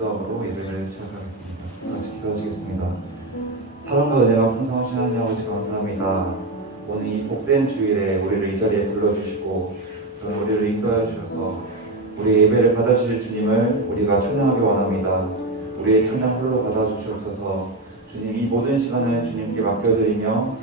기도함으로 예배를 시작하겠습니다. 같이 기도하시겠습니다. 사랑과 은혜가 풍성하신 하나님 아버지 감사합니다. 오늘 이 복된 주일에 우리를 이 자리에 불러주시고 우리를 인도하여 주셔서 우리의 예배를 받아주실 주님을 우리가 찬양하기 원합니다. 우리의 찬양 홀로 받아주시옵소서. 주님, 이 모든 시간을 주님께 맡겨드리며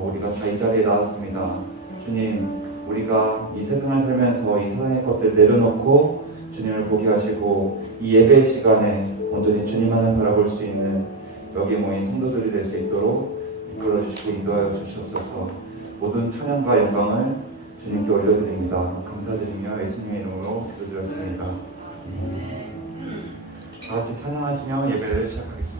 우리가 다 이 자리에 나왔습니다. 주님, 우리가 이 세상을 살면서 이 세상의 것들 내려놓고 주님을 보게 하시고 이 예배 시간에 온전히 주님 하나님 바라볼 수 있는 여기에 모인 성도들이 될 수 있도록 이끌어 주시고 인도하여 주시옵소서. 모든 찬양과 영광을 주님께 올려드립니다. 감사드리며 예수님의 이름으로 기도드렸습니다. 다 같이 찬양하시며 예배를 시작하겠습니다.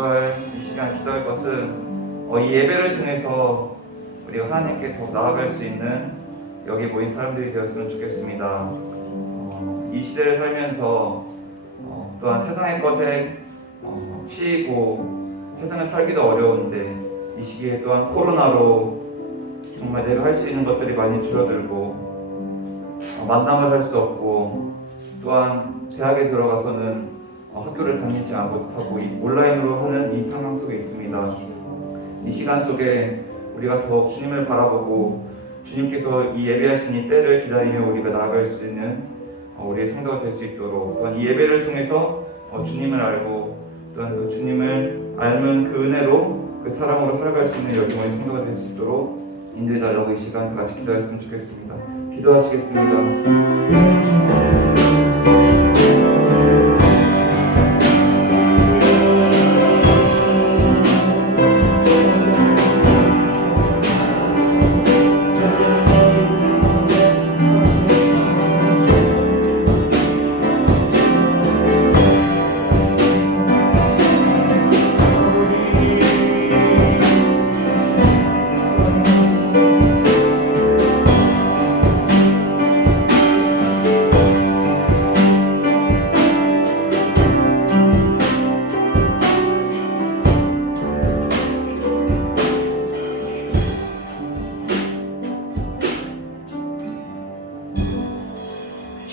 기도할 이 시간 기도할 것은 이 예배를 통해서 우리가 하나님께 더 나아갈 수 있는 여기 모인 사람들이 되었으면 좋겠습니다. 이 시대를 살면서 또한 세상의 것에 치이고 세상을 살기도 어려운데 이 시기에 또한 코로나로 정말 내가 할 수 있는 것들이 많이 줄어들고 만남을 할 수 없고 또한 대학에 들어가서는 학교를 다니지 못하고 온라인으로 하는 이 상황 속에 있습니다. 이 시간 속에 우리가 더욱 주님을 바라보고 주님께서 이 예배하신 이 때를 기다리며 우리가 나아갈 수 있는 우리의 성도가 될 수 있도록 또한 이 예배를 통해서 주님을 알고 또한 그 주님을 알는 그 은혜로 그 사랑으로 살아갈 수 있는 여기 모인 성도가 될 수 있도록 인도해 달라고 이 시간 같이 기도했으면 좋겠습니다. 기도하시겠습니다.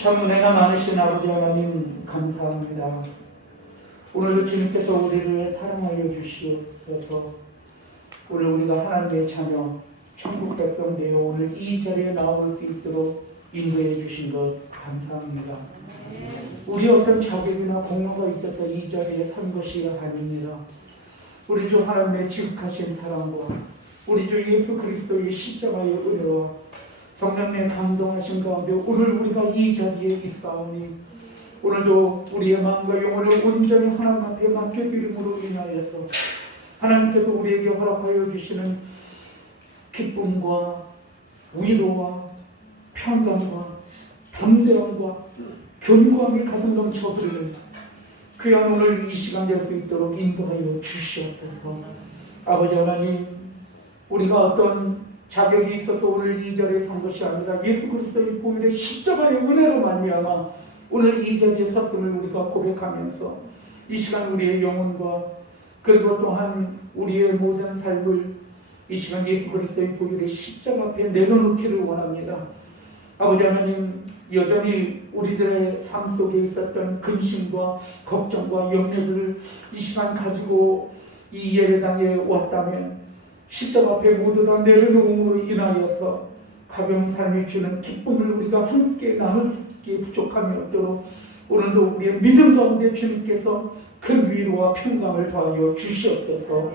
참 은혜가 많으신 아버지 하나님 감사합니다. 오늘도 주님께서 우리를 사랑하여 주시옵소서. 오늘 우리가 하나님의 자녀 천국 백성 되어 오늘 이 자리에 나올 수 있도록 인도해 주신 것 감사합니다. 우리 어떤 자격이나 공로가 있어서 이 자리에 선 것이 아닙니다. 우리 주 하나님의 지극하신 사랑과 우리 주 예수 그리스도의 십자가의 은혜와 성령의 감동하신 가운데 오늘 우리가 이 자리에 있사오니 오늘도 우리의 마음과 영혼을 온전히 하나님 앞에 맡겨드림으로 인하여서 하나님께서 우리에게 허락하여 주시는 기쁨과 위로와 평강과 담대함과 견고함이 가득 넘쳐 흐르는 귀한 오늘 이 시간 될 수 있도록 인도하여 주시옵소서. 아버지 하나님, 우리가 어떤 자격이 있어서 오늘 이 자리에 선 것이 아니라 예수 그리스도의 보혈의 십자가의 은혜로 말미암아 오늘 이 자리에 섰음을 우리가 고백하면서 이 시간 우리의 영혼과 그리고 또한 우리의 모든 삶을 이 시간 예수 그리스도의 보혈의 십자가 앞에 내려놓기를 원합니다. 아버지 하나님, 여전히 우리들의 삶 속에 있었던 근심과 걱정과 염려를 이 시간 가지고 이 예배당에 왔다면 십자가 앞에 모두 다 내려놓음으로 인하여서 가벼운 삶이 주는 기쁨을 우리가 함께 나누기에 부족함이 없도록 오늘도 우리의 믿음 가운데 주님께서 큰 위로와 평강을 더하여 주시옵소서.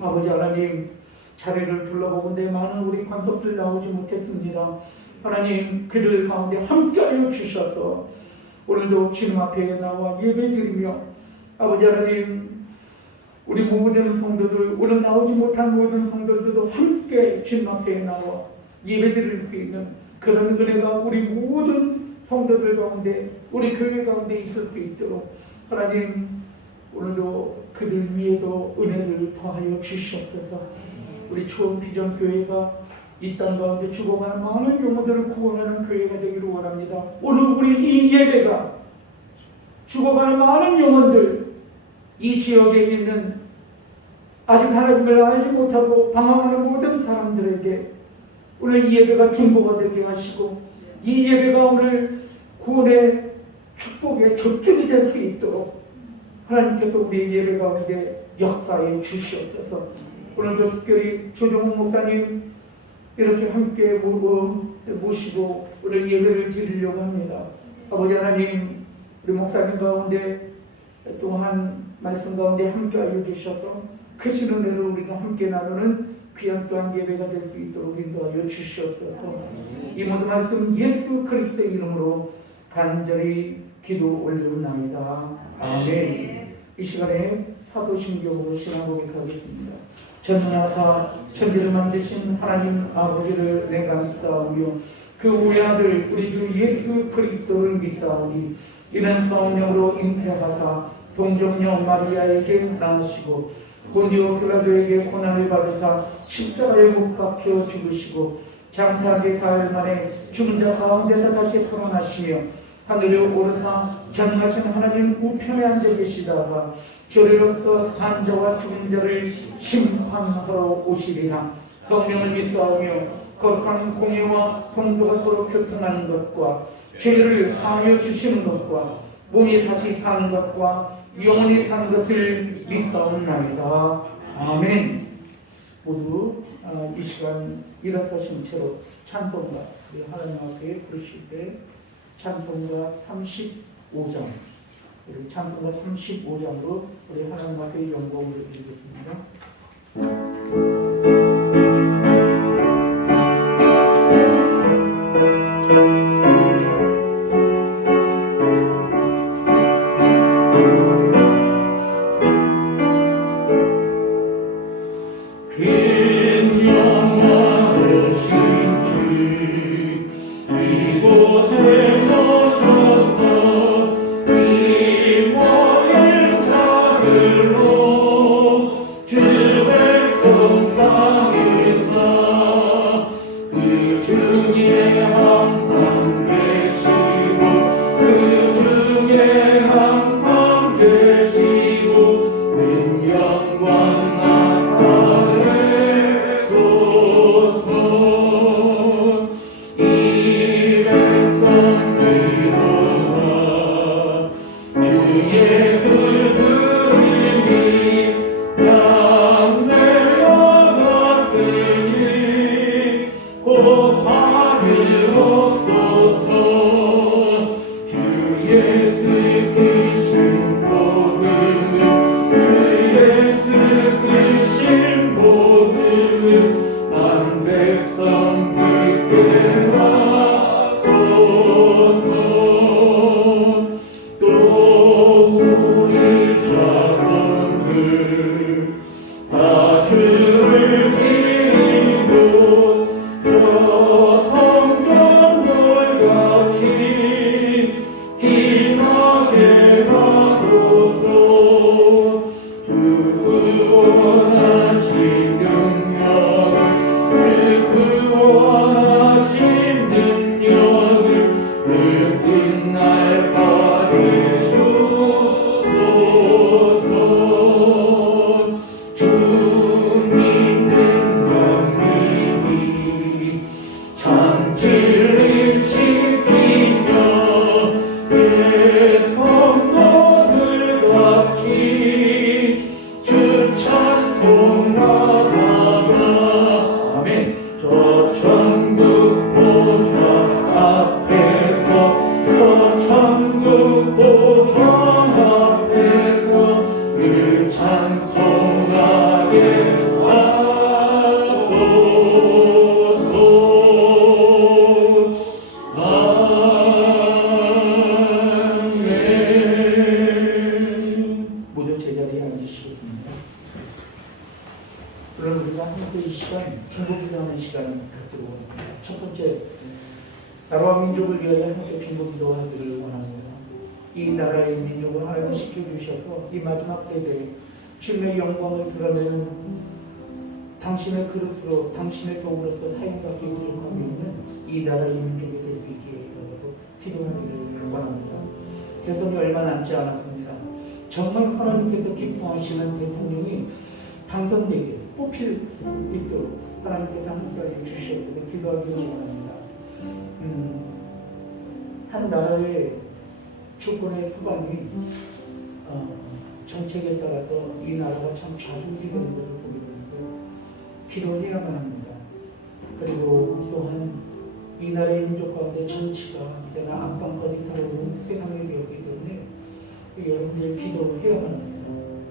아버지 하나님, 자리를 둘러보건대 많은 우리 관속들 나오지 못했습니다. 하나님 그들 가운데 함께하여 주셔서 오늘도 주님 앞에 나와 예배드리며 아버지 하나님 우리 모든 성도들 오늘 나오지 못한 모든 성도들도 함께 주님 앞에 나와 예배드릴 수 있는 그런 은혜가 우리 모든 성도들 가운데 우리 교회 가운데 있을 수 있도록 하나님 오늘도 그들 위에도 은혜를 더하여 주시옵소서. 우리 초원 비전 교회가 이 땅 가운데 죽어가는 많은 영혼들을 구원하는 교회가 되기를 원합니다. 오늘 우리 이 예배가 죽어가는 많은 영혼들 이 지역에 있는 아직 하나님을 알지 못하고 방황하는 모든 사람들에게 오늘 이 예배가 중보가 되게 하시고 이 예배가 오늘 구원의 축복의 족중이 될 수 있도록 하나님께서 우리 예배 가운데 역사해 주시옵소서. 오늘도 특별히 조정훈 목사님 이렇게 함께 모시고 오늘 예배를 드리려고 합니다. 아버지 하나님 우리 목사님 가운데 또한 말씀 가운데 함께하여 주셔서 크신 은혜를 우리가 함께 나누는 귀한 또한 예배가 될 수 있도록 인도하여 주시옵소서. 이 모든 말씀 예수 그리스도의 이름으로 간절히 기도 올려나이다. 아멘. 이 시간에 사도신경으로 신앙 고백하겠습니다. 전능하사 천지를 만드신 하나님 아버지를 내가 믿사오며 그 외아들 우리 주 예수 그리스도를 믿사오니 이는 성령으로 잉태하사 동정녀 마리아에게 낳으시고 본디오 빌라도에게 고난을 받으사 십자가에 못 박혀 죽으시고 장사하게 사흘 만에 죽은 자 가운데서 다시 살아나시며 하늘에 오르사 전능하신 하나님 우편에 앉아 계시다가 저리로서 산 자와 죽은 자를 심판하러 오시리라. 성령을 믿사오며 거룩한 공예와 성도가 서로 교통하는 것과 죄를 사하여 주시는 것과 몸이 다시 사는 것과 영원히 사는 것을 믿사옵나이다. 아멘. 모두 이 시간 일어서신 채로 찬송가 우리 하나님 앞에 부르실 때 찬송가 35장 우리 찬송가 35장으로 우리 하나님 앞에 영광을 드리겠습니다. 기도하는 시간을 갖도록 원합니다. 첫 번째, 나라와 민족을 위하여 함께 중보기도하기를 원합니다. 이 나라의 민족을 하나님 지켜주셔서 이 마지막 때에 주님의 영광을 드러내는 당신의 그릇으로 당신의 도구로서 사용받기 부족함이 있는 이 나라의 민족이 될 수 있게 기도하기를 원합니다. 대선이 얼마 남지 않았습니다. 정말 하나님께서 기뻐하시는 대통령이 당선되게 뽑힐 수 있도록 하나님께서 함께 주시옵소서 기도하기를 원합니다. 한 나라의 주권의 수반이 정책에 따라서 이 나라가 참 좌중되는 것을 보게 되는데 기도해야만 합니다. 그리고 또한 이 나라의 민족 가운데 정치가 이제는 안방까지 들어오는 세상이 되었기 때문에 여러분들 기도해야만 합니다.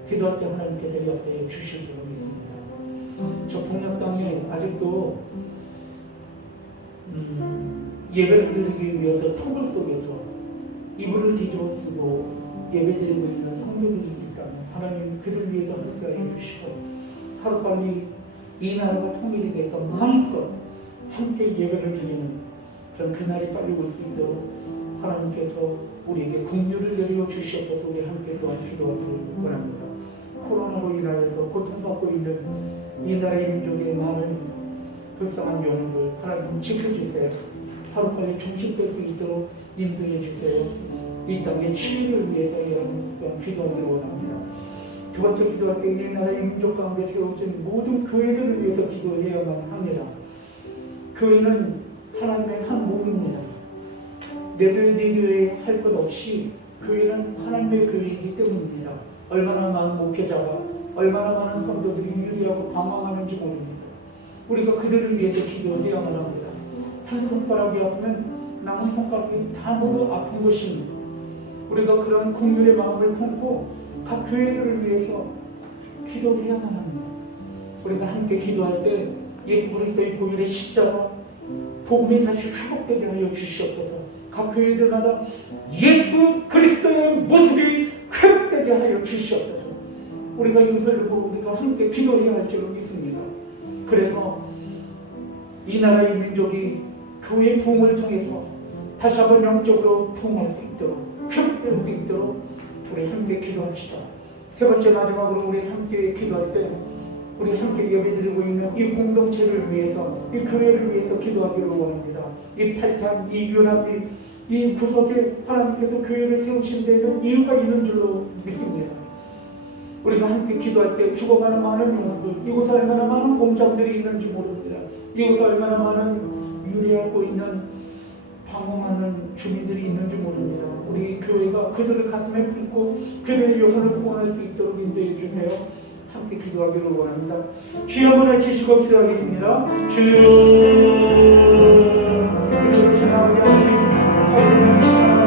기도할 때 하나님께서 역사에 주실 줄 믿습니다. 저 북녘 땅에 아직도 예배를 드리기 위해서 터널 속에서 이불을 뒤집어 쓰고 예배드리고 있는 성도들이 있다면 하나님 그들 위해서 함께해 주시고 하루빨리 이 나라가 통일이 돼서 마음껏 함께 예배를 드리는 그런 그날이 빨리 올 수 있도록 하나님께서 우리에게 긍휼을 내려 주시옵소서. 우리 함께 또한 기도하기를 원합니다. 코로나로 인하여서 고통받고 있는 이 나라의 민족의 많은 불쌍한 영혼들 하나님 지켜주세요. 하루빨리 종식될 수 있도록 인도해 주세요. 이 땅의 치유를 위해서 여러분 또한 기도하기를 원합니다. 두 번째 기도할 때 이 나라의 민족 가운데 세워진 모든 교회들을 위해서 기도해야만 합니다. 교회는 하나님의 한 몸입니다. 내교회 할 것 없이 교회는 하나님의 교회이기 때문입니다. 얼마나 많은 목회자가 얼마나 많은 성도들이 유리하고 방황하는지 모릅니다. 우리가 그들을 위해서 기도해야만 합니다. 한 손가락이 아프면 남은 손가락이 다 모두 아픈 것입니다. 우리가 그런 국민의 마음을 품고 각 교회들을 위해서 기도해야만 합니다. 우리가 함께 기도할 때 예수 그리스도의 보혈의 십자가 복음이 다시 회복되게 하여 주시옵소서. 각 교회들마다 예수 그리스도의 모습이 회복되게 하여 주시옵소서. 우리가 이것을 보고 우리가 함께 기도해야 할 줄 믿습니다. 그래서 이 나라의 민족이 교회의 도움을 통해서 다시 한번 영적으로 부흥할 수 있도록 회복될 수 있도록 우리 함께 기도합시다. 세 번째 마지막으로 우리 함께 기도할 때 우리 함께 예배드리고 있는 이 공동체를 위해서 이 교회를 위해서 기도하기를 원합니다. 이 팔탄, 이 유나비, 이 구석에 하나님께서 교회를 세우신 데는 이유가 있는 줄로 믿습니다. 우리가 함께 기도할 때 죽어가는 많은 영혼들, 이곳에 얼마나 많은 공장들이 있는지 모릅니다. 이곳에 얼마나 많은 유리하고 있는 방황하는 주민들이 있는지 모릅니다. 우리 교회가 그들을 가슴에 품고 그들의 영혼을 구원할 수 있도록 인도해 주세요. 함께 기도하기를 원합니다. 주여 한번 외치시고 기도하겠습니다. 주여 우리 신앙을 하나님 신앙을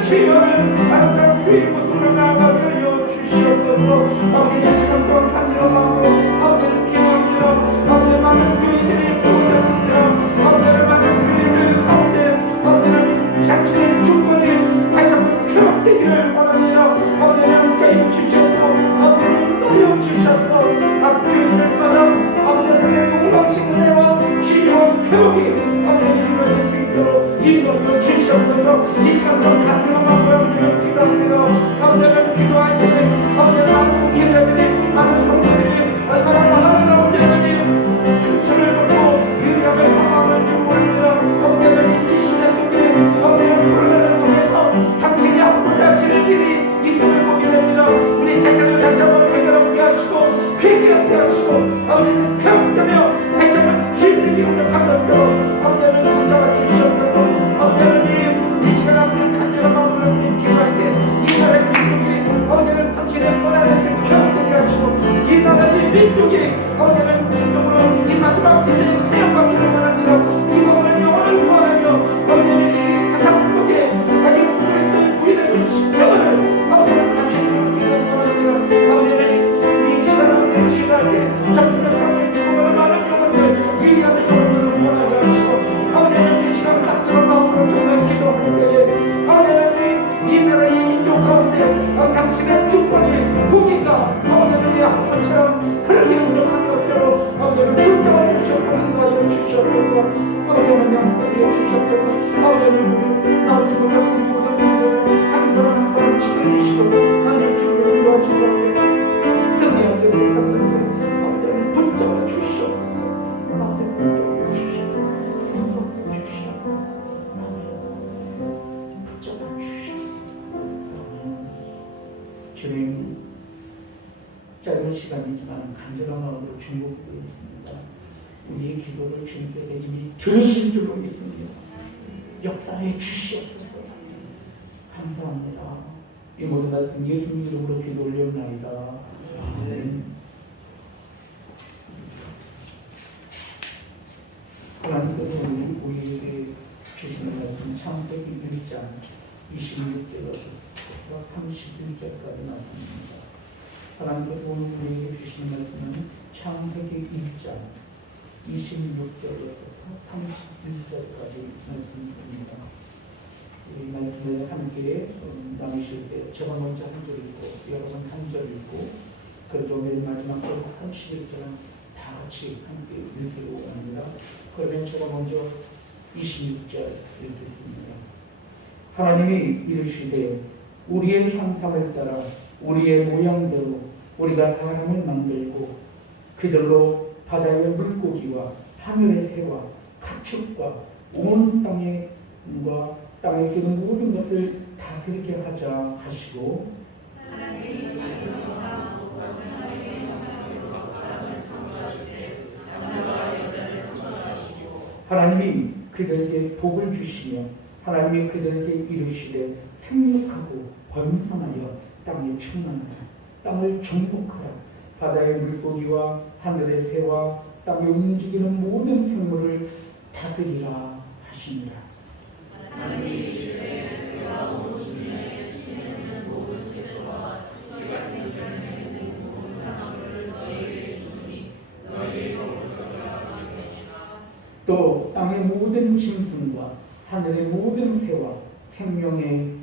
치유하는 아름다운 그의 모습으로 나아가게 하여 주시옵소서. 아버지 시간 동안 간절하고 아버지를 기도합니다. 아버지 많은 교회들이 세워졌습니다. 아버지 많은 교회들 가운데 아버지는 자신의 주권이 다시 한번 회복되기를 원합니다. 아버지는 깨어 주셨고 아버지는 인도하여 주셔서 교회들마다 아버지는 공동식 은혜와 치유와 회복이 아버지는 이루어질 수 있도록 인도하여 주시옵소서. 이 시간 동안 간절한 마음으로 아버지를 기도합니다. 아버지를 기도할 때 아버지는 많은 목회자들이 많은 성도들이 얼마나 많은 아버지는 상처를 받고 유리함을 방황하는지 모릅니다. 아버지는 이 시대 속에 아버지는 코로나를 통해서 당신이 하고자 하시는 일이 있음을 보게 됩니다. 우리 자신을 다시 한번 해결하게 하시고 회개하게 하시고 아버지는 회복되며 당신의 주권이 고기가 아버지의 하나처럼 그렇게 부족함이 없도록 아버지를 붙잡아 주시옵고 인도하여 주시옵소서. 아버지는 영광에 주시옵소서. 아버지는 아버지 못하는 모든 분들 한 사람 한 사람 지켜주시고 아버지 주를 이루어주고 승리하게 되는 아버지는 붙잡아 주시옵소서. 아버지는 붙잡아 주시옵소서. 붙잡아 주시옵소서. 주님, 짧은 시간이지만 간절한 마음으로 중복드립니다. 우리의 기도를 주님께서 이미 들으신 줄로 믿습니다. 역사해 주시옵소서. 감사합니다. 이 모든 말씀 예수님 이름으로 기도 올려옵나이다. 아멘. 하나님께서 우리에게 주시는 말씀 창세기 1장 26절부터 31절까지 나옵니다. 하나님께서 오늘 우리에게 주시는 말씀은 창세기 1장 26절부터 31절까지 말씀입니다. 이 말씀을 함께 나누실 때 제가 먼저 한 절 읽고 여러분 한 절 읽고 그리고 맨 마지막으로 31절은 다 같이 함께 읽기로 합니다. 그러면 제가 먼저 26절 읽겠습니다. 하나님이 이르시되 우리의 형상을 따라 우리의 모양대로 우리가 사람을 만들고 그들로 바다의 물고기와 하늘의 새와 가축과 온 땅의 물과 땅에 기는 모든 것을 다스리게 하자 하시고 하나님이 그들에게 복을 주시며 하나님이 그들에게 이르시되 생육하고 번성하여 땅에 충만하라. 땅을 정복하라. 바다의 물고기와 하늘의 새와 땅에 움직이는 모든 생물을 다스리라 하시니라. 또 땅의 모든 짐승과 하늘의 모든 새와 생명이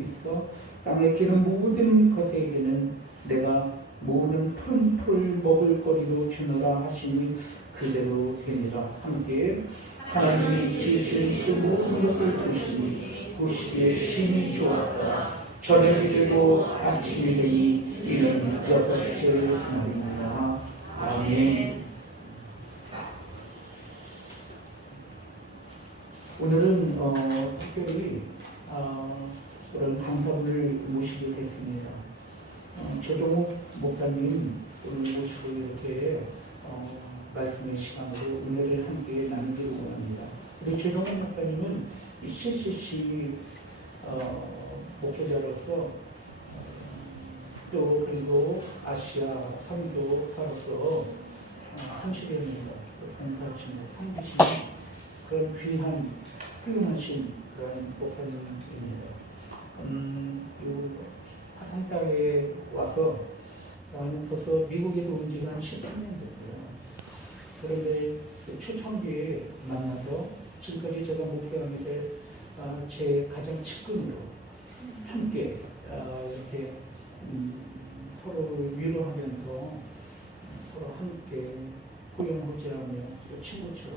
있어 땅에 기는 모든 것에게는 내가 모든 푸른 풀 먹을 거리로 주노라 하시니 그대로 되니라. 함께 하나님이 지으신 그 모든 것을 보시니 보시기에 심히 좋았다. 저녁이 되고 아침이 되니 이는 여섯째 날이니라. 아멘. 오늘은 특별히 그런 강사를 모시게 됐습니다. 조종욱 목사님 오늘 모시고 이렇게 말씀의 시간으로 은혜를 함께 나누기를 원합니다. 우리 조종욱 목사님은 CCC 목회자로서 또 그리고 아시아 선교사로서 30여 년간 봉사하시고 섬기시는 그런 귀한 훌륭하신 그런 목사님입니다. 화성 땅에 와서 나는 벌써 미국에 온 지가 한 13년 됐고요. 그런데 초창기에 만나서 지금까지 제가 목회하는데 제 가장 측근으로 함께 이렇게 서로를 위로하면서 서로 함께 호영호재하며 친구처럼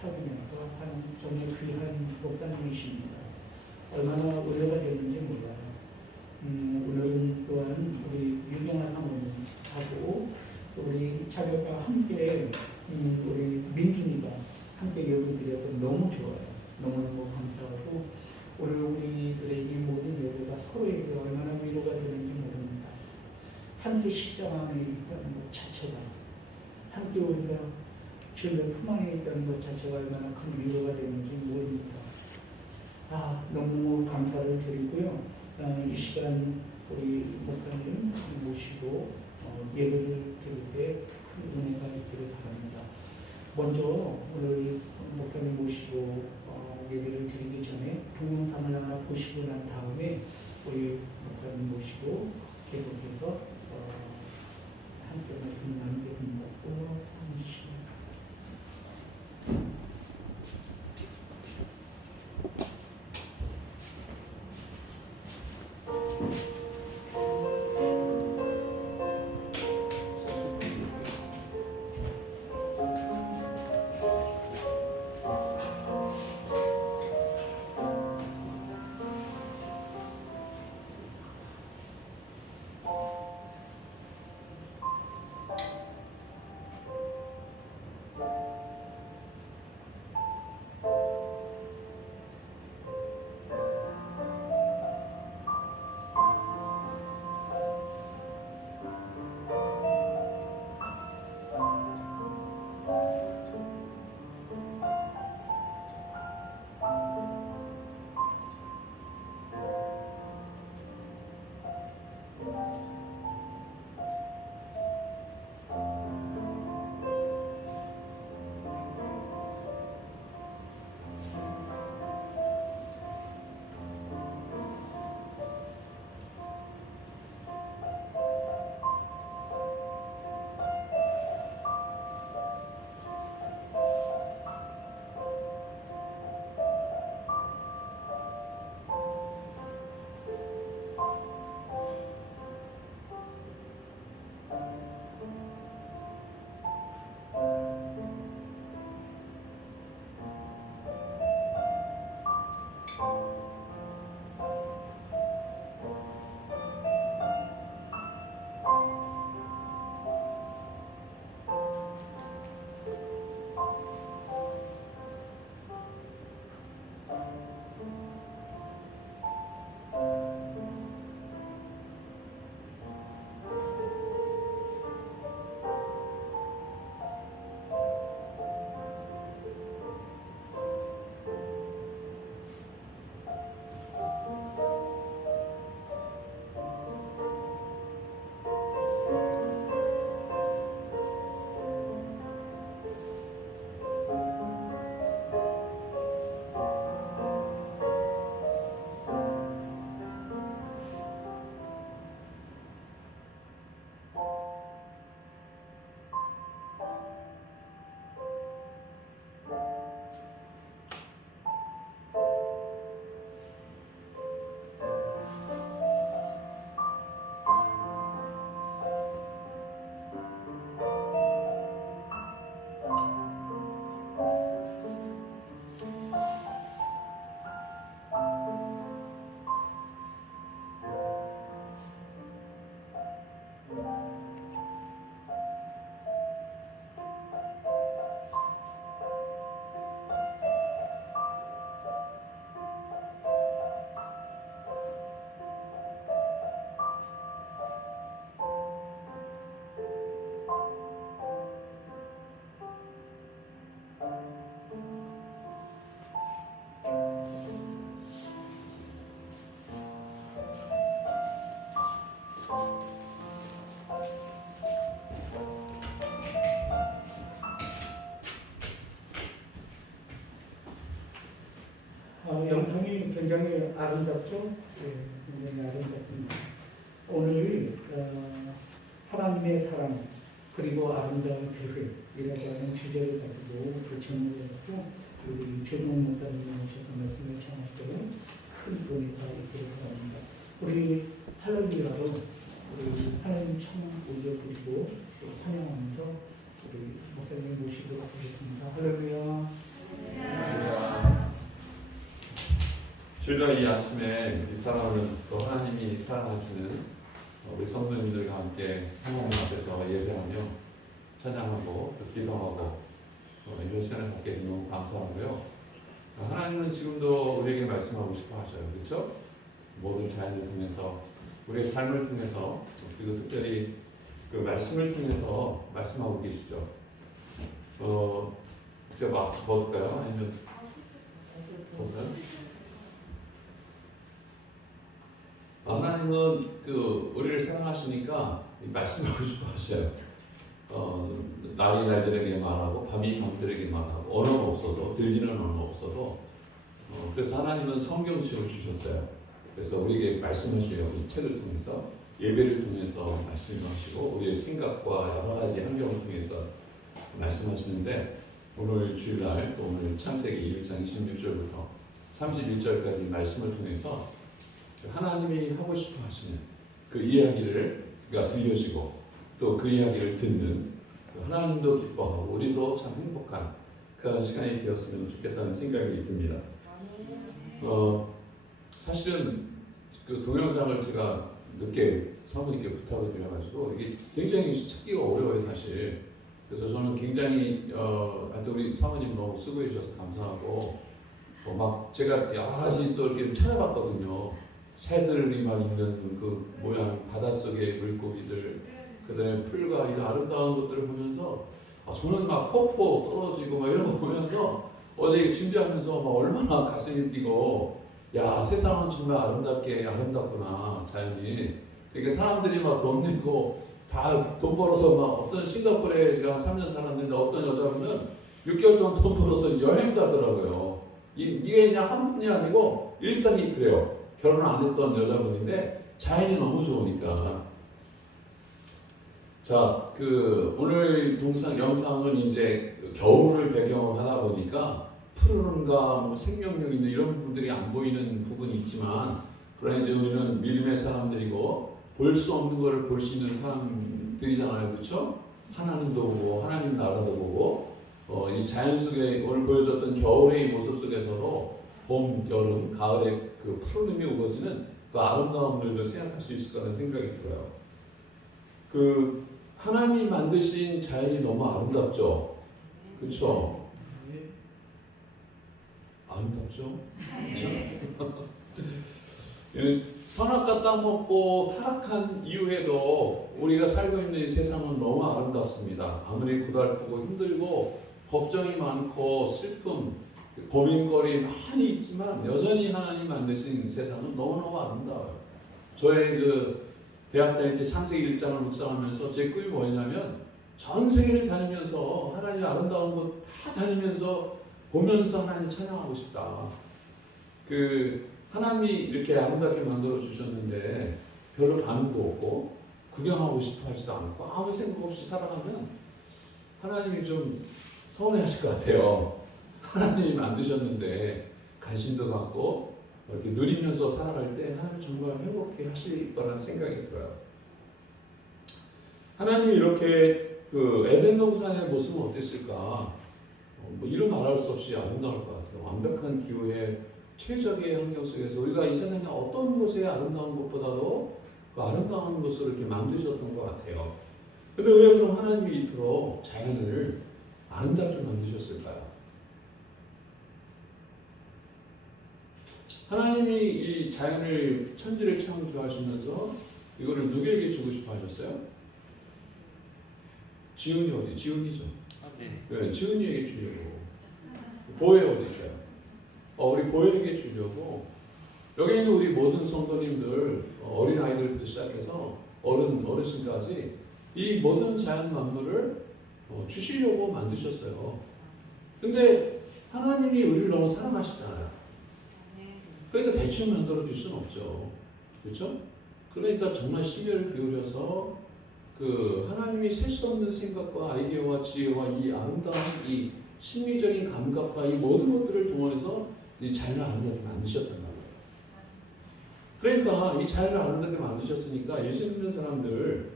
살면서 하는 정말 귀한 목사님이십니다. 얼마나 은혜가 되는지 몰라요. 오늘은 또한 우리 유경아 사모님하고 우리 자녀가 함께 우리 민준이가 함께 여기 드려서 너무 좋아요. 너무너무 감사하고 오늘 우리들의 이 모든 예배가 서로에게 얼마나 위로가 되는지 모릅니다. 함께 십자가 안에 있다는 것 자체가 함께 우리가 주님의 품 안에 있다는 것 자체가 얼마나 큰 위로가 되는지 모릅니다. 너무 감사를 드리고요. 이 시간 우리 목사님 모시고 예배를 드릴 때 큰 은혜가 있기를 바랍니다. 먼저 오늘 목사님 모시고 예배를 드리기 전에 동영상을 하나 보시고 난 다음에 우리 목사님 모시고 계속해서 함께 말씀 나누겠습니다. 영상이 굉장히 아름답죠? 네, 굉장히 아름답습니다. 오늘 하나님의 사랑 그리고 아름다운 계획이라고 하는 주제를 가지고 그 제목을 갖고 우리 최종 목사님이 오셔서 말씀을 전했던 큰 은혜가 있기를 바랍니다. 우리 할렐루야로 우리 하나님 참 올려드리고 찬양하면서 우리 목사님 모시도록 하겠습니다. 할렐루야. 주일날 이 아침에 우리 사랑하는 또 하나님이 사랑하시는 우리 성도님들과 함께 하나님 앞에서 예배하며 찬양하고 또 기도하고 이런 시간을 갖게 해서 너무 감사하고요. 하나님은 지금도 우리에게 말씀하고 싶어 하셔요. 그렇죠? 모든 자연을 통해서 우리의 삶을 통해서 그리고 특별히 그 말씀을 통해서 말씀하고 계시죠. 직접 마스크 벗을까요? 아니면 벗어요? 하나님은 우리를 사랑하시니까 말씀하고 싶어 하셔요. 날이 날들에게 말하고 밤이 밤들에게 말하고 언어가 없어도 들리는 언어가 없어도 그래서 하나님은 성경책을 주셨어요. 그래서 우리에게 말씀하시려고 책을 통해서 예배를 통해서 말씀하시고 우리의 생각과 여러 가지 환경을 통해서 말씀하시는데 오늘 주일날 또 오늘 창세기 1장 26절부터 31절까지 말씀을 통해서 하나님이 하고 싶어 하시는 그 이야기가 들려지고 또 그 이야기를 듣는 하나님도 기뻐하고 우리도 참 행복한 그런 시간이 되었으면 좋겠다는 생각이 듭니다. 사실은 그 동영상을 제가 늦게 사모님께 부탁을 드려가지고 이게 굉장히 찾기가 어려워요 사실. 그래서 저는 굉장히 우리 사모님 너무 수고해 주셔서 감사하고 막 제가 여러 가지 또 이렇게 찾아봤거든요. 새들이 막 있는 그 모양, 바닷속의 물고기들, 그다음에 풀과 이런 아름다운 것들을 보면서 저는 막 폭포 떨어지고 막 이런 거 보면서 어제 준비하면서 막 얼마나 가슴이 뛰고 야 세상은 정말 아름답구나 자연이. 그러니까 사람들이 막 돈 내고 다 돈 벌어서 막 어떤 싱가포르에 제가 한 3년 살았는데 어떤 여자분은 6개월 동안 돈 벌어서 여행 가더라고요. 이게 그냥 한 분이 아니고 일상이 그래요. 결혼 안 했던 여자분인데 자연이 너무 좋으니까. 자, 오늘 영상은 이제 겨울을 배경으로 하다 보니까 푸른과 뭐 생명력 있는 이런 부분들이 안 보이는 부분이 있지만, 그러나 이제 우리는 믿음의 사람들이고 볼 수 없는 것을 볼 수 있는 사람들이잖아요, 그렇죠? 하나님도 보고 하나님 나라도 보고 이 자연 속에 오늘 보여줬던 겨울의 모습 속에서도 봄, 여름, 가을에 그 푸르름이 우거지는 그 아름다움들도 생각할 수 있을 거라는 생각이 들어요. 그 하나님이 만드신 자연이 너무 아름답죠. 그렇죠? 아름답죠? 선악과 따먹고 타락한 이후에도 우리가 살고 있는 이 세상은 너무 아름답습니다. 아무리 고달프고 힘들고 걱정이 많고 슬픔, 고민거리 많이 있지만 여전히 하나님 만드신 세상은 너무너무 아름다워요. 저의 그 대학 다닐 때 창세기 1장을 묵상하면서 제 꿈이 뭐였냐면 전 세계를 다니면서 하나님의 아름다운 곳 다 다니면서 보면서 하나님 찬양하고 싶다. 그 하나님이 이렇게 아름답게 만들어 주셨는데 별로 반응도 없고 구경하고 싶어 하지도 않고 아무 생각 없이 살아가면 하나님이 좀 서운해하실 것 같아요. 하나님이 만드셨는데 관심도 갖고 이렇게 누리면서 살아갈 때 하나님 정말 행복해 하실 거라는 생각이 들어요. 하나님이 이렇게 그 에덴 동산의 모습은 어땠을까? 뭐 이루 말할 수 없이 아름다울 것 같아요. 완벽한 기후에 최적의 환경 속에서 우리가 이 세상에 어떤 곳에 아름다운 것보다도 그 아름다운 것을 이렇게 만드셨던 것 같아요. 근데 왜 그럼 하나님이 이토록 자연을 아름답게 만드셨을까요? 하나님이 이 자연을 천지를 창조하시면서 이거를 누구에게 주고 싶어 하셨어요? 지훈이 어디? 지훈이죠. 네, 지훈이에게 주려고. 보혜 어디 있어요? 우리 보혜에게 주려고. 여기 있는 우리 모든 성도님들, 어린 아이들부터 시작해서 어르신까지 이 모든 자연 만물을 주시려고 만드셨어요. 근데 하나님이 우리를 너무 사랑하시잖아요. 그러니까 대충 만들어 줄 수는 없죠. 그렇죠? 그러니까 정말 심혈을 기울여서 그 하나님이 셀 수 없는 생각과 아이디어와 지혜와 이 아름다운 이 심리적인 감각과 이 모든 것들을 동원해서 이 자연을 아름답게 만드셨단 말이에요. 그러니까 이 자연을 아름답게 만드셨으니까 예수 믿는 사람들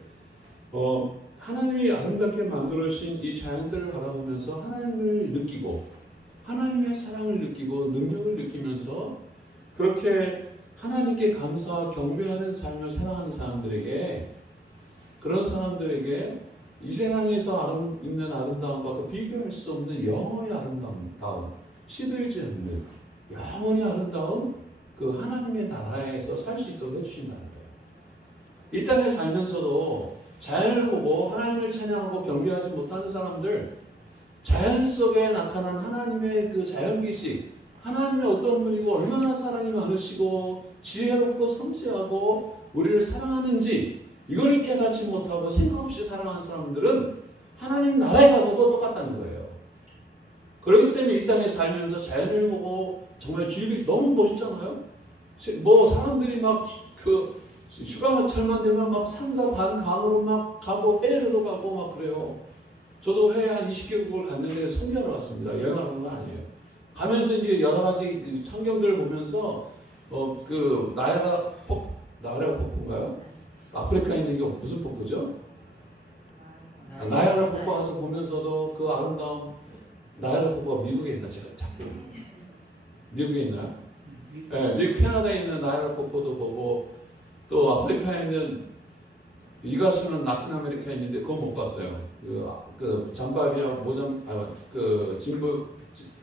하나님이 아름답게 만들어주신 이 자연들을 바라보면서 하나님을 느끼고 하나님의 사랑을 느끼고 능력을 느끼면서 그렇게 하나님께 감사와 경배하는 삶을 살아가는 사람들에게 그런 사람들에게 이 세상에서 있는 아름다움과 그 비교할 수 없는 영원히 아름다움, 시들지 않는 영원히 아름다운 그 하나님의 나라에서 살 수 있도록 해주신다는 거예요. 이 땅에 살면서도 자연을 보고 하나님을 찬양하고 경배하지 못하는 사람들, 자연 속에 나타난 하나님의 그 자연기식, 하나님의 어떤 분이고 얼마나 사랑이 많으시고 지혜롭고 섬세하고 우리를 사랑하는지 이걸 깨닫지 못하고 생각 없이 살아가는 사람들은 하나님 나라에 가서도 똑같다는 거예요. 그렇기 때문에 이 땅에 살면서 자연을 보고 정말 주입이 너무 멋있잖아요. 뭐 사람들이 막 그 휴가철만 되면 막 산과 반강으로 막 가고 해외로도 가고 막 그래요. 저도 해외 한 20개국을 갔는데 선교하러 갔습니다. 여행하는 건 아니에요. 가면서 이제 여러 가지 그 환경들을 보면서 그 나야가라 폭포인가요? 아프리카에 있는 게 무슨 폭포죠? 나야가라 폭포 가서 보면서도 그 아름다운 나야가라 폭포가 미국에 있나 제가 찾기로 미국에 있나요? 네, 미국 캐나다에 있는 나야가라 폭포도 보고 또 아프리카에 있는 이 가수는 라틴 아메리카에 있는데 그건 못 봤어요. 그 잠바비아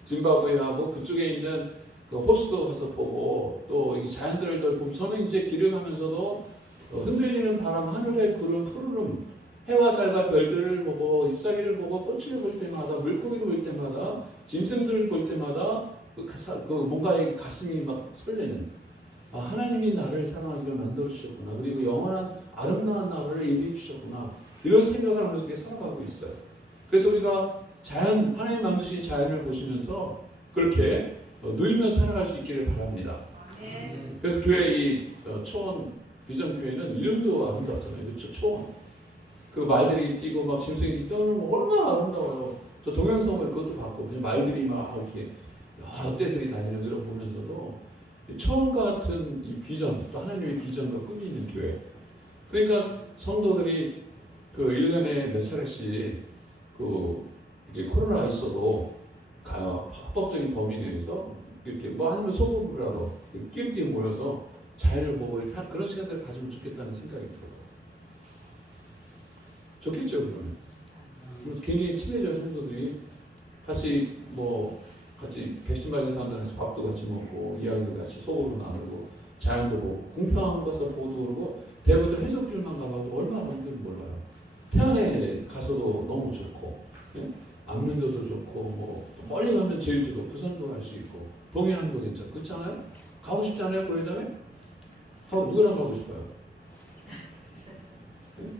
짐바브웨하고 그쪽에 있는 그 호수도 가서 보고 또 이 자연들을 보고 저는 이제 길을 가면서도 흔들리는 바람, 하늘의 구름, 푸르름, 해와 달과 별들을 보고 잎사귀를 보고 꽃을 볼 때마다 물고기를 볼 때마다 짐승들을 볼 때마다 그 뭔가 가슴이 막 설레는 하나님이 나를 사랑하기를 만들어 주셨구나. 그리고 영원한 아름다운 나라를 예비해 주셨구나. 이런 생각을 하면서 이렇게 살아가고 있어요. 그래서 우리가 하나님 만드신 자연을 보시면서 그렇게 누리면서 살아갈 수 있기를 바랍니다. 그래서 교회 이 초원 비전교회는 이름도 아름답잖아요. 그렇죠? 초원. 그 말들이 뛰고 막 짐승이 뛰어오는 거 얼마나 아름다워요. 저 동영상을 그것도 봤고 그냥 말들이 막 이렇게 여러 떼들이 다니는 걸 보면서도 초원 같은 이 비전, 또 하나님의 비전과 꿈이 있는 교회. 그러니까 성도들이 그 1년에 몇 차례씩 이게 코로나가 있어도 합법적인 범위 내에서 이렇게 뭐 아니면 소그룹이라도 끼리끼리 모여서 자연을 보고 이렇게 그런 시간들을 가지면 좋겠다는 생각이 들어요. 좋겠죠, 그러면. 굉장히 친해져요, 성도들이. 같이 같이 백신 맞은 사람들한테 밥도 같이 먹고 이야기도 같이 속으로 나누고 자연도 보고 공평한 것을 보고도 그러고 대부분 해석길만 가봐도 얼마나 아름다운지 몰라요. 태안에 가서도 너무 좋고 안면도도 좋고 멀리 가면 제주도 부산도 갈 수 있고 동해안도 괜찮고 그렇잖아요? 가고 싶잖아요, 그러잖아요? 누구랑 가고 싶어요?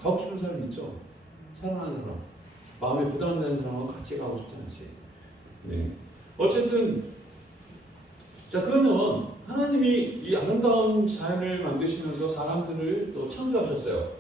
가고 싶은 사람 있죠? 사랑하는 사람, 마음에 부담되는 사람하고 같이 가고 싶지 않지. 네. 어쨌든 자 그러면 하나님이 이 아름다운 자연을 만드시면서 사람들을 또 창조하셨어요.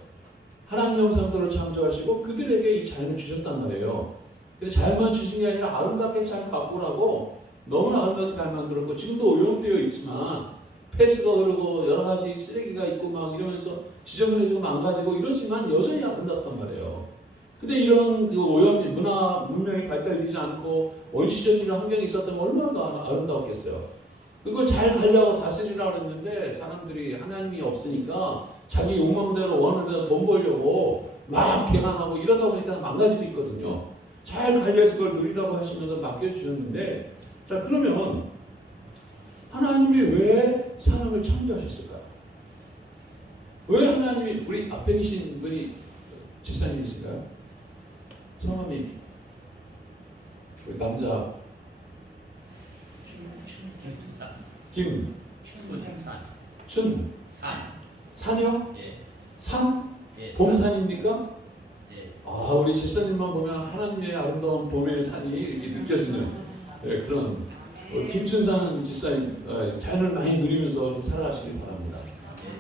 하나님 형상대로 창조하시고 그들에게 이 자연을 주셨단 말이에요. 근데 자연만 주신 게 아니라 아름답게 잘 가꾸라고 너무나 아름답게 잘 만들었고 지금도 오염되어 있지만 폐수가 흐르고 여러 가지 쓰레기가 있고 막 이러면서 지저분해지고 망가지고 이러지만 여전히 아름답단 말이에요. 근데 이런 오염, 문화, 문명이 발달되지 않고 원시적인 환경이 있었다면 얼마나 더 아름다웠겠어요. 그걸 잘 관리하고 다스리라고 했는데 사람들이 하나님이 없으니까 자기 욕망대로 원하는 대로 돈 벌려고 막 개간하고 이러다 보니까 망가지고 있거든요. 잘 관리해서 그걸 누리라고 하시면서 맡겨주셨는데 자 그러면 하나님이 왜 사람을 창조하셨을까요? 왜 하나님이 우리 앞에 계신 분이 집사님이신가요? 성함이 우리 남자 산이요? 예. 산? 예. 봄산입니까? 예. 아 우리 집사님만 보면 하나님의 아름다운 봄의 산이 이렇게 느껴지는 그런 김춘산 집사님 자연을 많이 누리면서 살아가시길 바랍니다.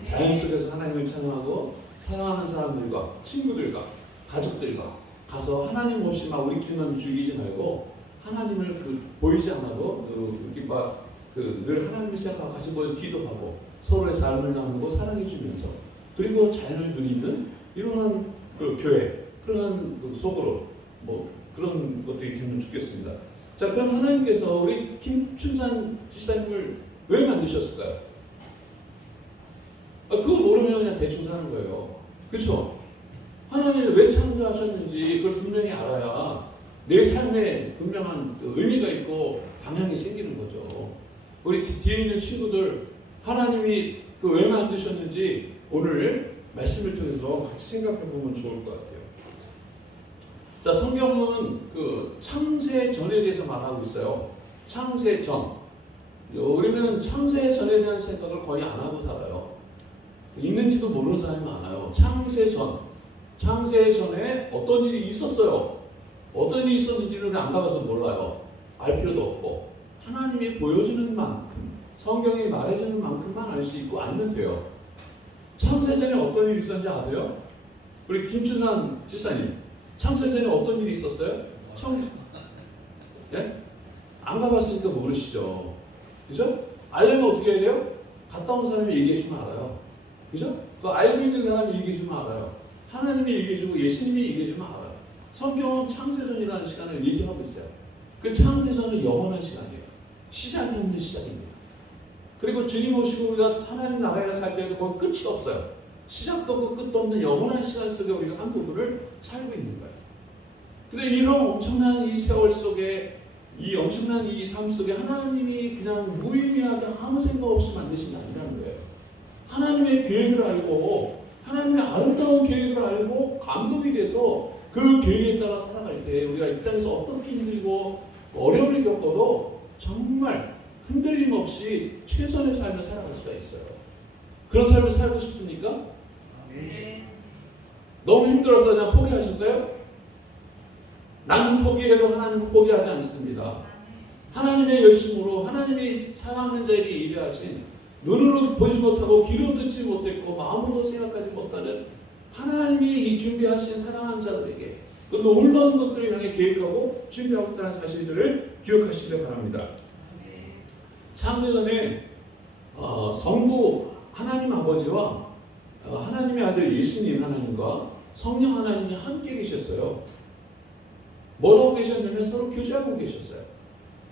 자연 속에서 하나님을 찬양하고 사랑하는 사람들과 친구들과 가족들과 가서 하나님 없이 막 우리끼리만 즐기지 말고 하나님을 보이지 않아도 늘 하나님을 생각하고 같이 모여서 기도하고 서로의 삶을 나누고 사랑해주면서 그리고 자연을 누리는 이러한 교회 그러한 속으로 그런 것들이 되면 좋겠습니다. 자 그럼 하나님께서 우리 김춘산 집사님을 왜 만드셨을까요? 그거 모르면 그냥 대충 사는 거예요. 그렇죠? 하나님이 왜 창조하셨는지 그걸 분명히 알아야 내 삶에 분명한 의미가 있고 방향이 생기는 거죠. 우리 뒤에 있는 친구들 하나님이 왜 만드셨는지 오늘 말씀을 통해서 같이 생각해 보면 좋을 것 같아요. 자 성경은 창세 전에 대해서 말하고 있어요. 창세 전. 우리는 창세 전에 대한 생각을 거의 안 하고 살아요. 있는지도 모르는 사람이 많아요. 창세 전. 창세 전에 어떤 일이 있었어요. 어떤 일이 있었는지를 안 가봐서 몰라요. 알 필요도 없고 하나님이 보여주는 만큼 성경이 말해주는 만큼만 알 수 있고 알면 돼요. 창세 전에 어떤 일이 있었는지 아세요? 우리 김춘산 집사님 창세 전에 어떤 일이 있었어요? 예? 안 가봤으니까 모르시죠. 그죠? 알려면 어떻게 해야 돼요? 갔다 온 사람이 얘기해주면 알아요. 그죠? 그 알고 있는 사람이 얘기해주면 알아요. 하나님이 얘기해주고 예수님이 얘기해주면 알아요. 성경은 창세전이라는 시간을 얘기하고 있어요. 그 창세전은 영원한 시간이에요. 시작이 없는 시작입니다. 그리고 주님 오시고 우리가 하나님 나라에 살 때도 거기 끝이 없어요. 시작도 없고 끝도 없는 영원한 시간 속에 우리가 한 부분을 살고 있는 거예요. 근데 이런 엄청난 이 세월 속에 이 엄청난 이 삶 속에 하나님이 그냥 무의미하게 아무 생각 없이 만드신 게 아니라는 거예요. 하나님의 계획을 알고 하나님의 아름다운 계획을 알고 감동이 돼서 그 계획에 따라 살아갈 때 우리가 이 땅에서 어떻게 힘들고 어려움을 겪어도 정말 흔들림 없이 최선의 삶을 살아갈 수가 있어요. 그런 삶을 살고 싶습니까? 네. 너무 힘들어서 그냥 포기하셨어요? 나는 포기해도 하나님은 포기하지 않습니다. 하나님의 열심으로 하나님이 사랑하는 자에게 예배하신 눈으로 보지 못하고 귀로 듣지 못했고 마음으로 생각하지 못하는 하나님이 이 준비하신 사랑하는 자들에게 그 놀라운 것들을 향해 계획하고 준비하고 있다는 사실들을 기억하시길 바랍니다. 창세전에 성부 하나님 아버지와 하나님의 아들 예수님 하나님과 성령 하나님이 함께 계셨어요. 뭐라고 계셨냐면 서로 교제하고 계셨어요.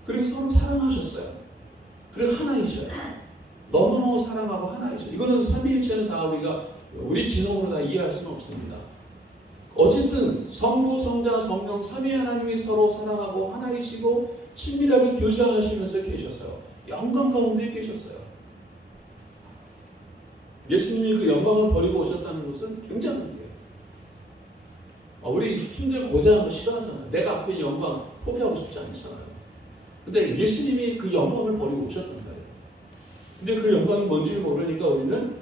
그리고 서로 사랑하셨어요. 그래서 하나이셔요. 너무너무 사랑하고 하나이셔요. 이거는 삼위일체는 다 우리가 우리 지성으로 다 이해할 수는 없습니다. 어쨌든 성부, 성자, 성령 삼위 하나님이 서로 사랑하고 하나이시고 친밀하게 교제하시면서 계셨어요. 영광 가운데 계셨어요. 예수님이 그 영광을 버리고 오셨다는 것은 굉장한 일이에요. 우리 힘들고 고생하는 거 싫어하잖아요. 내가 앞에 영광 포기하고 싶지 않잖아요. 근데 예수님이 그 영광을 버리고 오셨단 말이에요. 근데 그 영광이 뭔지를 모르니까 우리는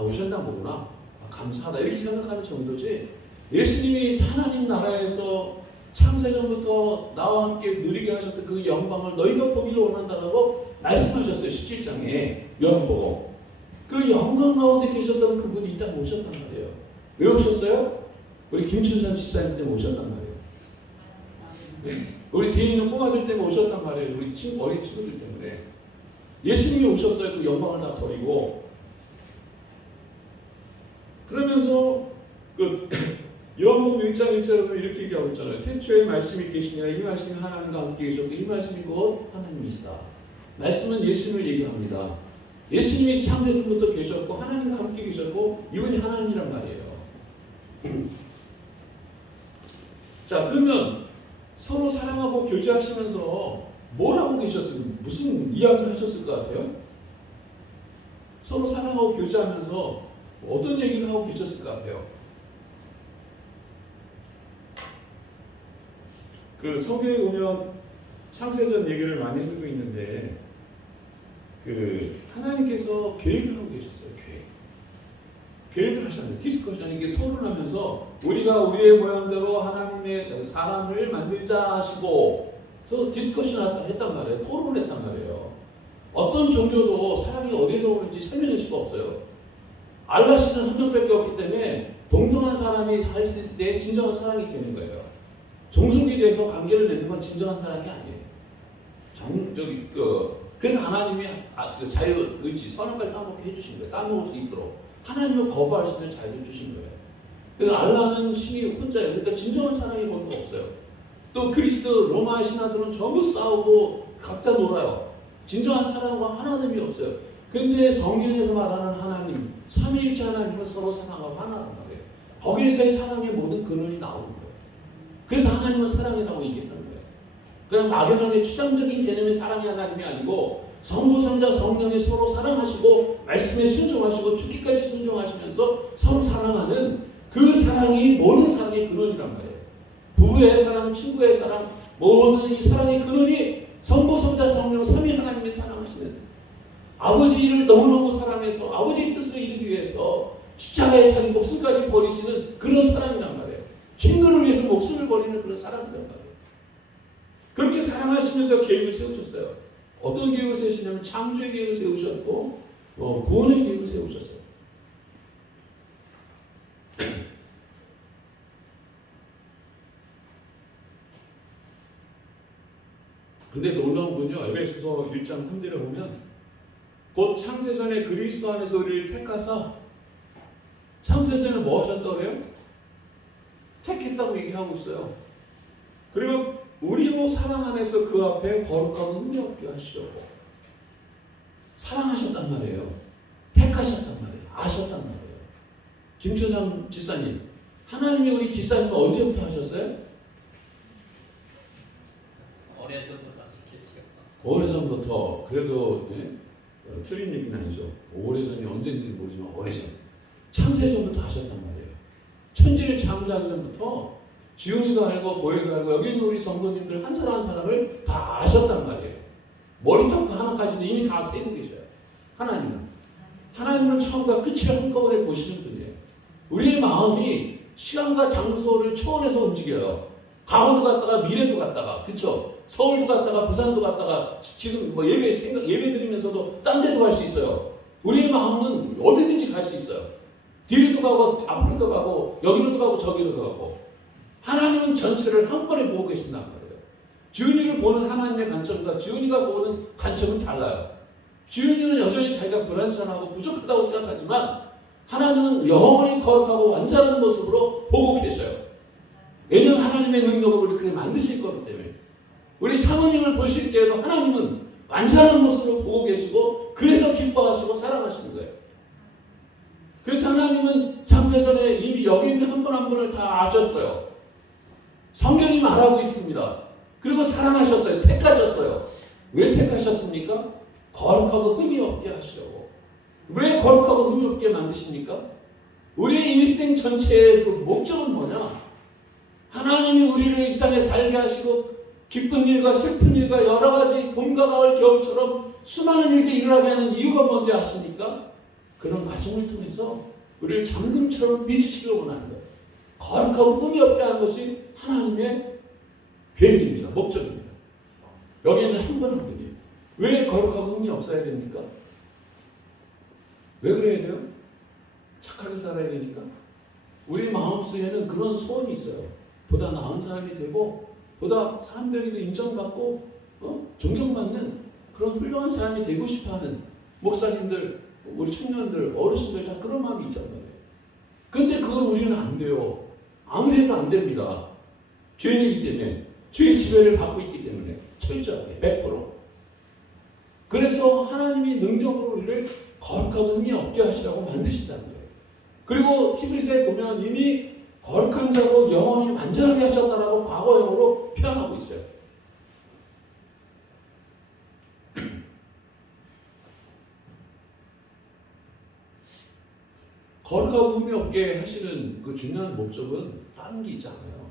오셨나 보구나. 감사하다. 이렇게 생각하는 정도지. 예수님이 하나님 나라에서 창세전부터 나와 함께 누리게 하셨던 그 영광을 너희가 보기를 원한다라고 말씀하셨어요. 17장에 요한복음. 그 영광 가운데 계셨던 그분이 이 땅에 오셨단 말이에요. 왜 오셨어요? 우리 김춘선 집사님 때문에 오셨단 말이에요. 네. 우리 뒤에 있는 꼬마들 때문에 오셨단 말이에요. 우리 어린 친구들 때문에. 예수님이 오셨어요. 그 영광을 다 버리고. 그러면서 그 요한복음 1장 1절에 이렇게 얘기하고 있잖아요. 태초에 말씀이 계시니라. 이 말씀이 하나님과 함께 계셨고 이 말씀이 곧 하나님이시다. 말씀은 예수님을 얘기합니다. 예수님이 창세전부터 계셨고 하나님과 함께 계셨고 이분이 하나님이란 말이에요. 자, 그러면 서로 사랑하고 교제하시면서 뭘 하고 계셨을까? 무슨 이야기를 하셨을 것 같아요? 서로 사랑하고 교제하면서 어떤 얘기를 하고 계셨을 것 같아요? 그 성경에 보면 창세전 얘기를 많이 하고 있는데 그 하나님께서 계획을 하고 계셨어요. 계획을 하셨는데 디스커션 이게 토론하면서 우리가 우리의 모양대로 하나님의 사람을 만들자 하시고 또 디스커션 했단 말이에요. 토론했단 말이에요. 어떤 종교도 사랑이 어디서 오는지 설명할 수가 없어요. 알라시는 한 명밖에 없기 때문에 동등한 사람이 했을 때 진정한 사랑이 되는 거예요. 종속이 돼서 관계를 맺는 건 진정한 사랑이 아니에요. 그래서 하나님이 자유의지 선악과를 따먹게 해주신 거예요. 따먹을 수 있도록. 하나님을 거부할 수 있는 자유를 주신 거예요. 그래서 알라는 신이 혼자예요. 그러니까 진정한 사랑이 그런 거 없어요. 또 그리스도 로마 신하들은 전부 싸우고 각자 놀아요. 진정한 사랑과 하나님이 없어요. 근데 성경에서 말하는 하나님, 삼위일체 하나님은 서로 사랑하고 하나란 말이에요. 거기에서의 사랑의 모든 근원이 나오는 거예요. 그래서 하나님은 사랑이라고 얘기했다는 거예요. 그냥 막연하게 추상적인 개념의 사랑의 하나님이 아니고 성부, 성자, 성령이 서로 사랑하시고 말씀에 순종하시고 죽기까지 순종하시면서 서로 사랑하는 그 사랑이 모든 사랑의 근원이란 말이에요. 부부의 사랑, 친구의 사랑, 모든 이 사랑의 근원이 성부, 성자, 성령, 삼위 하나님이 사랑하시는 아버지를 너무너무 사랑해서 아버지의 뜻을 이루기 위해서 십자가에 자기 목숨까지 버리시는 그런 사랑이란 말이에요. 친구를 위해서 목숨을 버리는 그런 사랑이란 말이에요. 그렇게 사랑하시면서 계획을 세우셨어요. 어떤 계획을 세우시냐면 창조의 계획을 세우셨고 구원의 계획을 세우셨어요. 근데 놀라운 건요. 에베소서 1장 3절에 보면 곧 창세전에 그리스도 안에서 우리를 택하사 창세전에 뭐 하셨다고 그래요? 택했다고 얘기하고 있어요. 그리고 우리로 사랑 안에서 그 앞에 거룩하고 흥미롭게 하시려고 사랑하셨단 말이에요. 택하셨단 말이에요. 아셨단 말이에요. 김춘상 지사님, 하나님이 우리 지사님을 언제부터 하셨어요? 오래전부터 하셨겠지요. 오래전부터. 그래도 틀린 얘기는 아니죠. 오래전이 언제인지 모르지만 오래전. 창세전부터 하셨단 말이에요. 천지를 창조하기 전부터 지훈이도 알고 보혜도 알고 여기 있는 우리 성도님들 한 사람 한 사람을 다 아셨단 말이에요. 머리부터 하나까지도 이미 다 세고 계셔요. 하나님은 처음과 끝을 한꺼번에 보시는 분이에요. 우리의 마음이 시간과 장소를 초월해서 움직여요. 과거도 갔다가 미래도 갔다가, 그렇죠? 서울도 갔다가 부산도 갔다가 지금 예배 드리면서도 딴 데도 갈 수 있어요. 우리의 마음은 어디든지 갈 수 있어요. 뒤로도 가고 앞으로도 가고 여기로도 가고 저기로도 가고. 하나님은 전체를 한 번에 보고 계신단 말이에요. 지훈이를 보는 하나님의 관점과 지훈이가 보는 관점은 달라요. 지훈이는 여전히 자기가 불완전하고 부족하다고 생각하지만 하나님은 영원히 거룩하고 완전한 모습으로 보고 계셔요. 왜냐하면 하나님의 능력을 우리 그렇게 만드실 거기 때문에. 우리 사모님을 보실 때에도 하나님은 완전한 모습을 보고 계시고 그래서 기뻐하시고 사랑하시는 거예요. 그래서 하나님은 창세전에 이미 여기 있는 한 분 한 분을 다 아셨어요. 성경이 말하고 있습니다. 그리고 사랑하셨어요. 택하셨어요. 왜 택하셨습니까? 거룩하고 흠이 없게 하시려고. 왜 거룩하고 흠이 없게 만드십니까? 우리의 일생 전체의 그 목적은 뭐냐? 하나님이 우리를 이 땅에 살게 하시고 기쁜 일과 슬픈 일과 여러 가지 봄과 가을 겨울처럼 수많은 일들이 일어나게 하는 이유가 뭔지 아십니까? 그런 과정을 통해서 우리를 잠금처럼 빚으시려고 원하는 거예요. 거룩하고 흠이 없게 하는 것이 하나님의 계획입니다. 목적입니다. 여기에는 한 분 한 분이에요. 왜 거룩하고 흠이 없어야 됩니까? 왜 그래야 돼요? 착하게 살아야 되니까? 우리 마음속에는 그런 소원이 있어요. 보다 나은 사람이 되고 보다 사람들에게도 인정받고 존경받는 그런 훌륭한 사람이 되고 싶어하는 목사님들, 우리 청년들, 어르신들 다 그런 마음이 있단 말이에요. 그런데 그걸 우리는 안 돼요. 아무리 해도 안 됩니다. 죄인이기 때문에, 죄의 지배를 받고 있기 때문에 철저하게 100%. 그래서 하나님이 능력으로 우리를 거룩하고 흠이 없게 하시라고 만드신다는 거예요. 그리고 히브리서에 보면 이미 거룩한 자로 영원히 완전하게 하셨다라고 과거형으로 표현하고 있어요. 거룩하고 흠이 없게 하시는 그 중요한 목적은 다른 게 있지 않아요.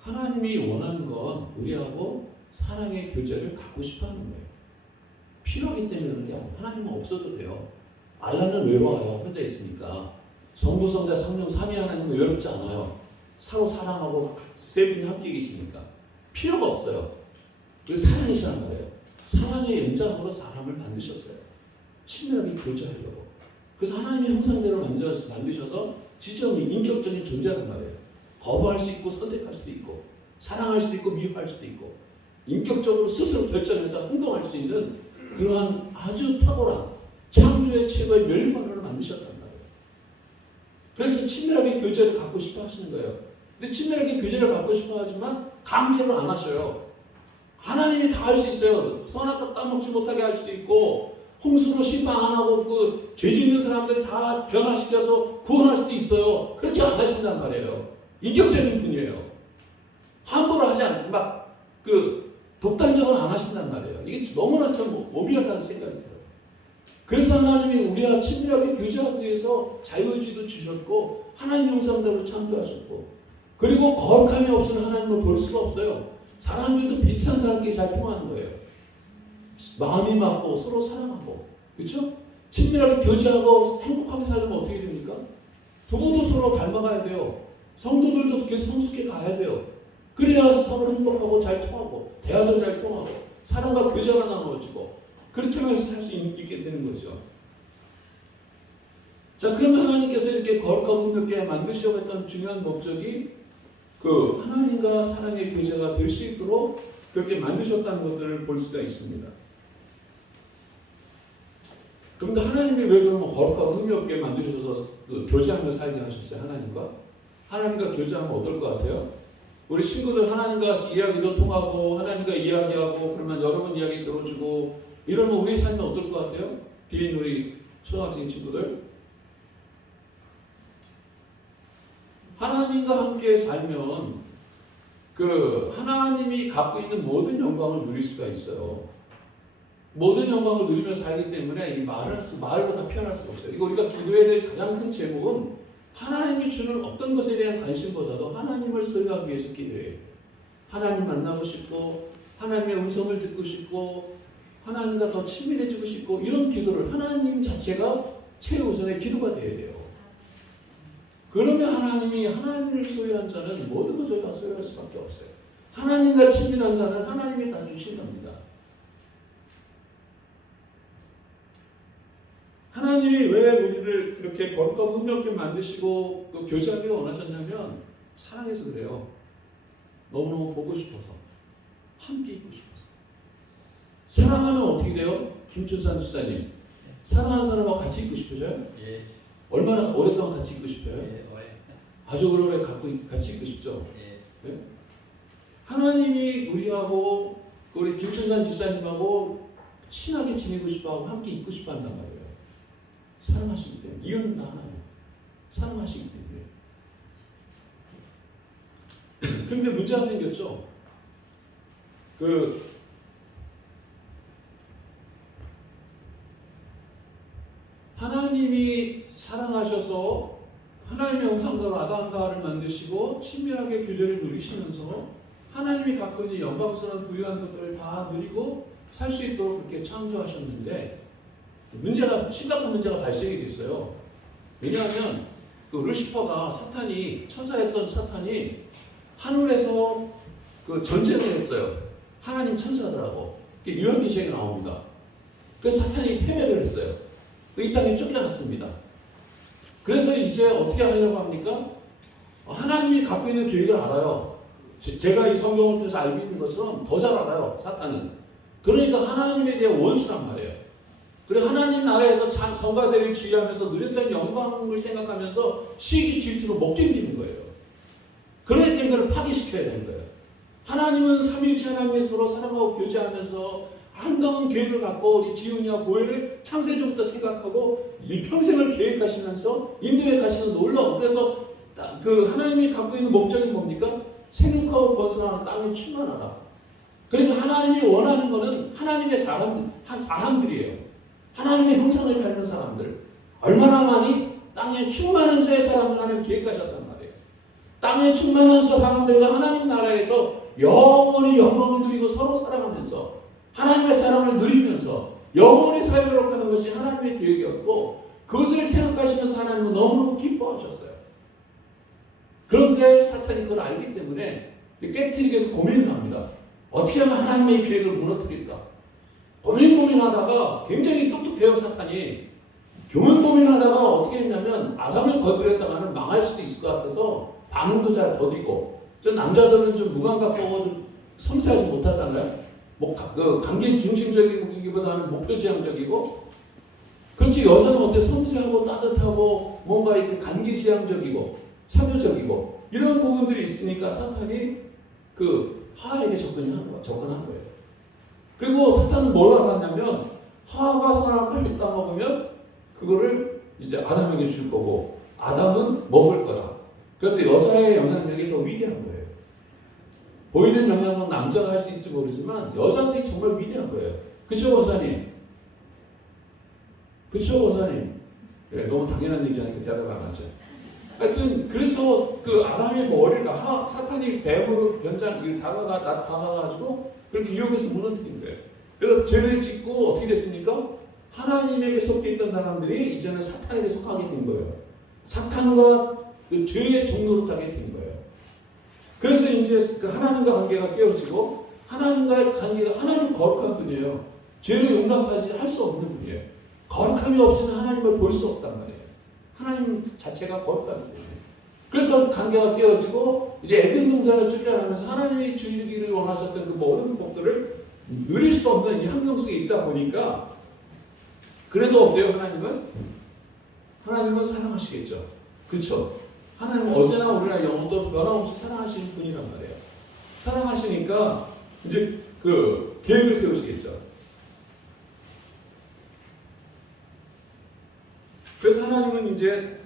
하나님이 원하는 건 우리하고 사랑의 교제를 갖고 싶어 하는 거예요. 필요하기 때문에 그런 게 아니에요. 하나님은 없어도 돼요. 알라는 외로워요. 혼자 있으니까. 성부, 성자, 성령, 삼위 하나님은 외롭지 않아요. 서로 사랑하고 세 분이 함께 계시니까. 필요가 없어요. 그래서 사랑이시란 말이에요. 사랑의 연장으로 사람을 만드셨어요. 친밀하게 교제하려고. 그래서 하나님의 형상대로 만드셔서 지적인, 인격적인 존재란 말이에요. 거부할 수 있고 선택할 수도 있고 사랑할 수도 있고 미워할 수도 있고 인격적으로 스스로 결정해서 행동할 수 있는 그러한 아주 탁월한 창조의 최고의 멸관을 만드셨단 말이에요. 그래서 친밀하게 교제를 갖고 싶어 하시는 거예요. 근데 친밀하게 교제를 갖고 싶어 하지만 강제로 안 하셔요. 하나님이 다 할 수 있어요. 선악과 따먹지 못하게 할 수도 있고 홍수로 심판 안 하고 그 죄 짓는 사람들 다 변화시켜서 구원할 수도 있어요. 그렇게 안 하신단 말이에요. 이격적인 분이에요. 함부로 하지 않고 막 독단적으로 안 하신단 말이에요. 이게 너무나 참 오비하다는 생각이 들어요. 그래서 하나님이 우리와 친밀하게 교제하기 위해서 자유의지도 주셨고 하나님 형상대로 창조하셨고 그리고 거룩함이 없이는 하나님을 볼 수가 없어요. 사람들도 비슷한 사람끼리 잘 통하는 거예요. 마음이 맞고 서로 사랑하고 그렇죠? 친밀하게 교제하고 행복하게 살려면 어떻게 됩니까? 부부도 서로 닮아가야 돼요. 성도들도 계속 성숙해 가야 돼요. 그래야 서로 행복하고 잘 통하고 대화도 잘 통하고 사랑과 교제가 나누어지고 그렇게 해서 살 수 있게 되는 거죠. 자, 그러면 하나님께서 이렇게 거룩하고 흠없게 만드시려고 했던 중요한 목적이 그 하나님과 사랑의 교제가 될 수 있도록 그렇게 만드셨다는 것들을 볼 수가 있습니다. 그런데 하나님이 왜 그러면 거룩하고 흠이 없게 만드셔서 그 교제하며 살게 하셨어요? 하나님과 교제하면 어떨 것 같아요? 우리 친구들 하나님과 이야기도 통하고 하나님과 이야기하고 그러면 여러분 이야기 들어주고 이러면 우리 삶이 어떨 것 같아요? 뒤에 있는 우리 초등학생 친구들 하나님과 함께 살면 그 하나님이 갖고 있는 모든 영광을 누릴 수가 있어요. 모든 영광을 누리며 살기 때문에 이 말보다 표현할 수가 없어요. 이거 우리가 기도해야 될 가장 큰 제목은 하나님이 주는 어떤 것에 대한 관심보다도 하나님을 소유하기 위해서 기도해요. 하나님 만나고 싶고 하나님의 음성을 듣고 싶고 하나님과 더 친밀해지고 싶고 이런 기도를 하나님 자체가 최우선의 기도가 되어야 돼요. 그러면 하나님이 하나님을 소유한 자는 모든 것을 다 소유할 수밖에 없어요. 하나님과 친밀한 자는 하나님이 다 주신 겁니다. 하나님이 왜 우리를 이렇게 거룩하고 흠없게 만드시고 또 교제하기를 원하셨냐면 사랑해서 그래요. 너무너무 보고 싶어서 함께 있고 싶어서. 사랑하면 어떻게 돼요? 김춘산 집사님 사랑하는 사람하고 같이 있고 싶으셔요? 예. 얼마나 오랫동안 같이 있고 싶어요? 예. 아주 오래 같이 있고 싶죠? 예. 네? 하나님이 우리하고 우리 김춘산 집사님하고 친하게 지내고 싶어하고 함께 있고 싶어 한단 말이에요. 사랑하시기 때문에. 이유는 하나예요. 사랑하시기 때문에. 근데 문제가 생겼죠. 하나님이 사랑하셔서 하나님의 형상대로 아담과 하와를 만드시고 친밀하게 교제를 누리시면서 하나님이 갖고 있는 영광스러운 부유한 것들을 다 누리고 살 수 있도록 그렇게 창조하셨는데 심각한 문제가 발생이 됐어요. 왜냐하면 그 루시퍼가 천사였던 사탄이 하늘에서 그 전쟁을 했어요. 하나님 천사들하고. 요한계시록에 나옵니다. 그래서 사탄이 패배를 했어요. 이 땅에 쫓겨났습니다. 그래서 이제 어떻게 하려고 합니까? 하나님이 갖고 있는 계획을 알아요. 제가 이 성경을 통해서 알고 있는 것처럼 더 잘 알아요. 사탄은. 그러니까 하나님에 대한 원수란 말이에요. 그리고 하나님 나라에서 성가대를 지휘하면서 누렸던 영광을 생각하면서 시기 질투로 못 견디는 거예요. 그러니까 이걸 파괴시켜야 되는 거예요. 하나님은 삼위일체 하나님이 서로 사랑하고 교제하면서 아름다운 계획을 갖고 우리 지훈이와 보혜를 창세전부터 생각하고 이 평생을 계획하시면서 인도에 가시는 놀라운, 그래서 그 하나님이 갖고 있는 목적이 뭡니까? 생육하고 번성하는 땅에 충만하라. 그러니까 하나님이 원하는 것은 하나님의 사람들이에요. 하나님의 형상을 닮은 사람들. 얼마나 많이? 땅에 충만한 새 사람을 하나님 계획하셨단 말이에요. 땅에 충만한 사람들과 하나님 나라에서 영원히 영광을 누리고 서로 사랑하면서 하나님의 사랑을 누리면서 영원히 살도록 하는 것이 하나님의 계획이었고, 그것을 생각하시면서 하나님은 너무너무 기뻐하셨어요. 그런데 사탄이 그걸 알기 때문에 깨트리기 위해서 고민을 합니다. 어떻게 하면 하나님의 계획을 무너뜨릴까? 고민하다가, 굉장히 똑똑해요, 사탄이. 고민하다가 어떻게 했냐면 아담을 건드렸다가는 망할 수도 있을 것 같아서 반응도 잘 더디고, 저 남자들은 좀 무감각하고 좀 섬세하지 못하잖아요. 관계 중심적이기보다는 목표지향적이고, 그렇지 여자는 어때? 섬세하고 따뜻하고 뭔가 이렇게 관계지향적이고 사교적이고 이런 부분들이 있으니까 사탄이 그 하와에게 접근한 거예요. 그리고 사탄은 뭘 알았냐면 하와가 선악과를 따먹으면 그거를 이제 아담에게 줄 거고 아담은 먹을 거다. 그래서 여자의 영향력이 더 위대한 거예요. 보이는 영향은 남자가 할 수 있을지 모르지만 여자들이 정말 위대한 거예요. 그쵸, 원사님? 그쵸, 원사님? 네, 너무 당연한 얘기하니까 대답을 안 하죠. 하여튼 그래서 그 아담의 머리가 사탄이 뱀으로 다가가가지고 그렇게 유혹해서 무너뜨린 거예요. 그래서 죄를 짓고 어떻게 됐습니까? 하나님에게 속해 있던 사람들이 이제는 사탄에게 속하게 된 거예요. 사탄과 그 죄의 종로로 타게 된 거예요. 그래서 이제 그 하나님과 관계가 깨어지고, 하나님과의 관계가, 하나님 거룩한 분이에요. 죄를 용납하지 할 수 없는 분이에요. 거룩함이 없이는 하나님을 볼 수 없단 말이에요. 하나님 자체가 거룩한 분이에요. 그래서 관계가 깨어지고 이제 에덴 동산을 쫓겨나면서 하나님이 주기를 원하셨던 그 모든 복들을 누릴 수 없는 이 환경 속에 있다 보니까, 그래도 어때요? 하나님은 사랑하시겠죠. 그렇죠? 하나님은 언제나 우리나 영원토록 변함없이 사랑하시는 분이란 말이에요. 사랑하시니까 이제 그 계획을 세우시겠죠. 그래서 하나님은 이제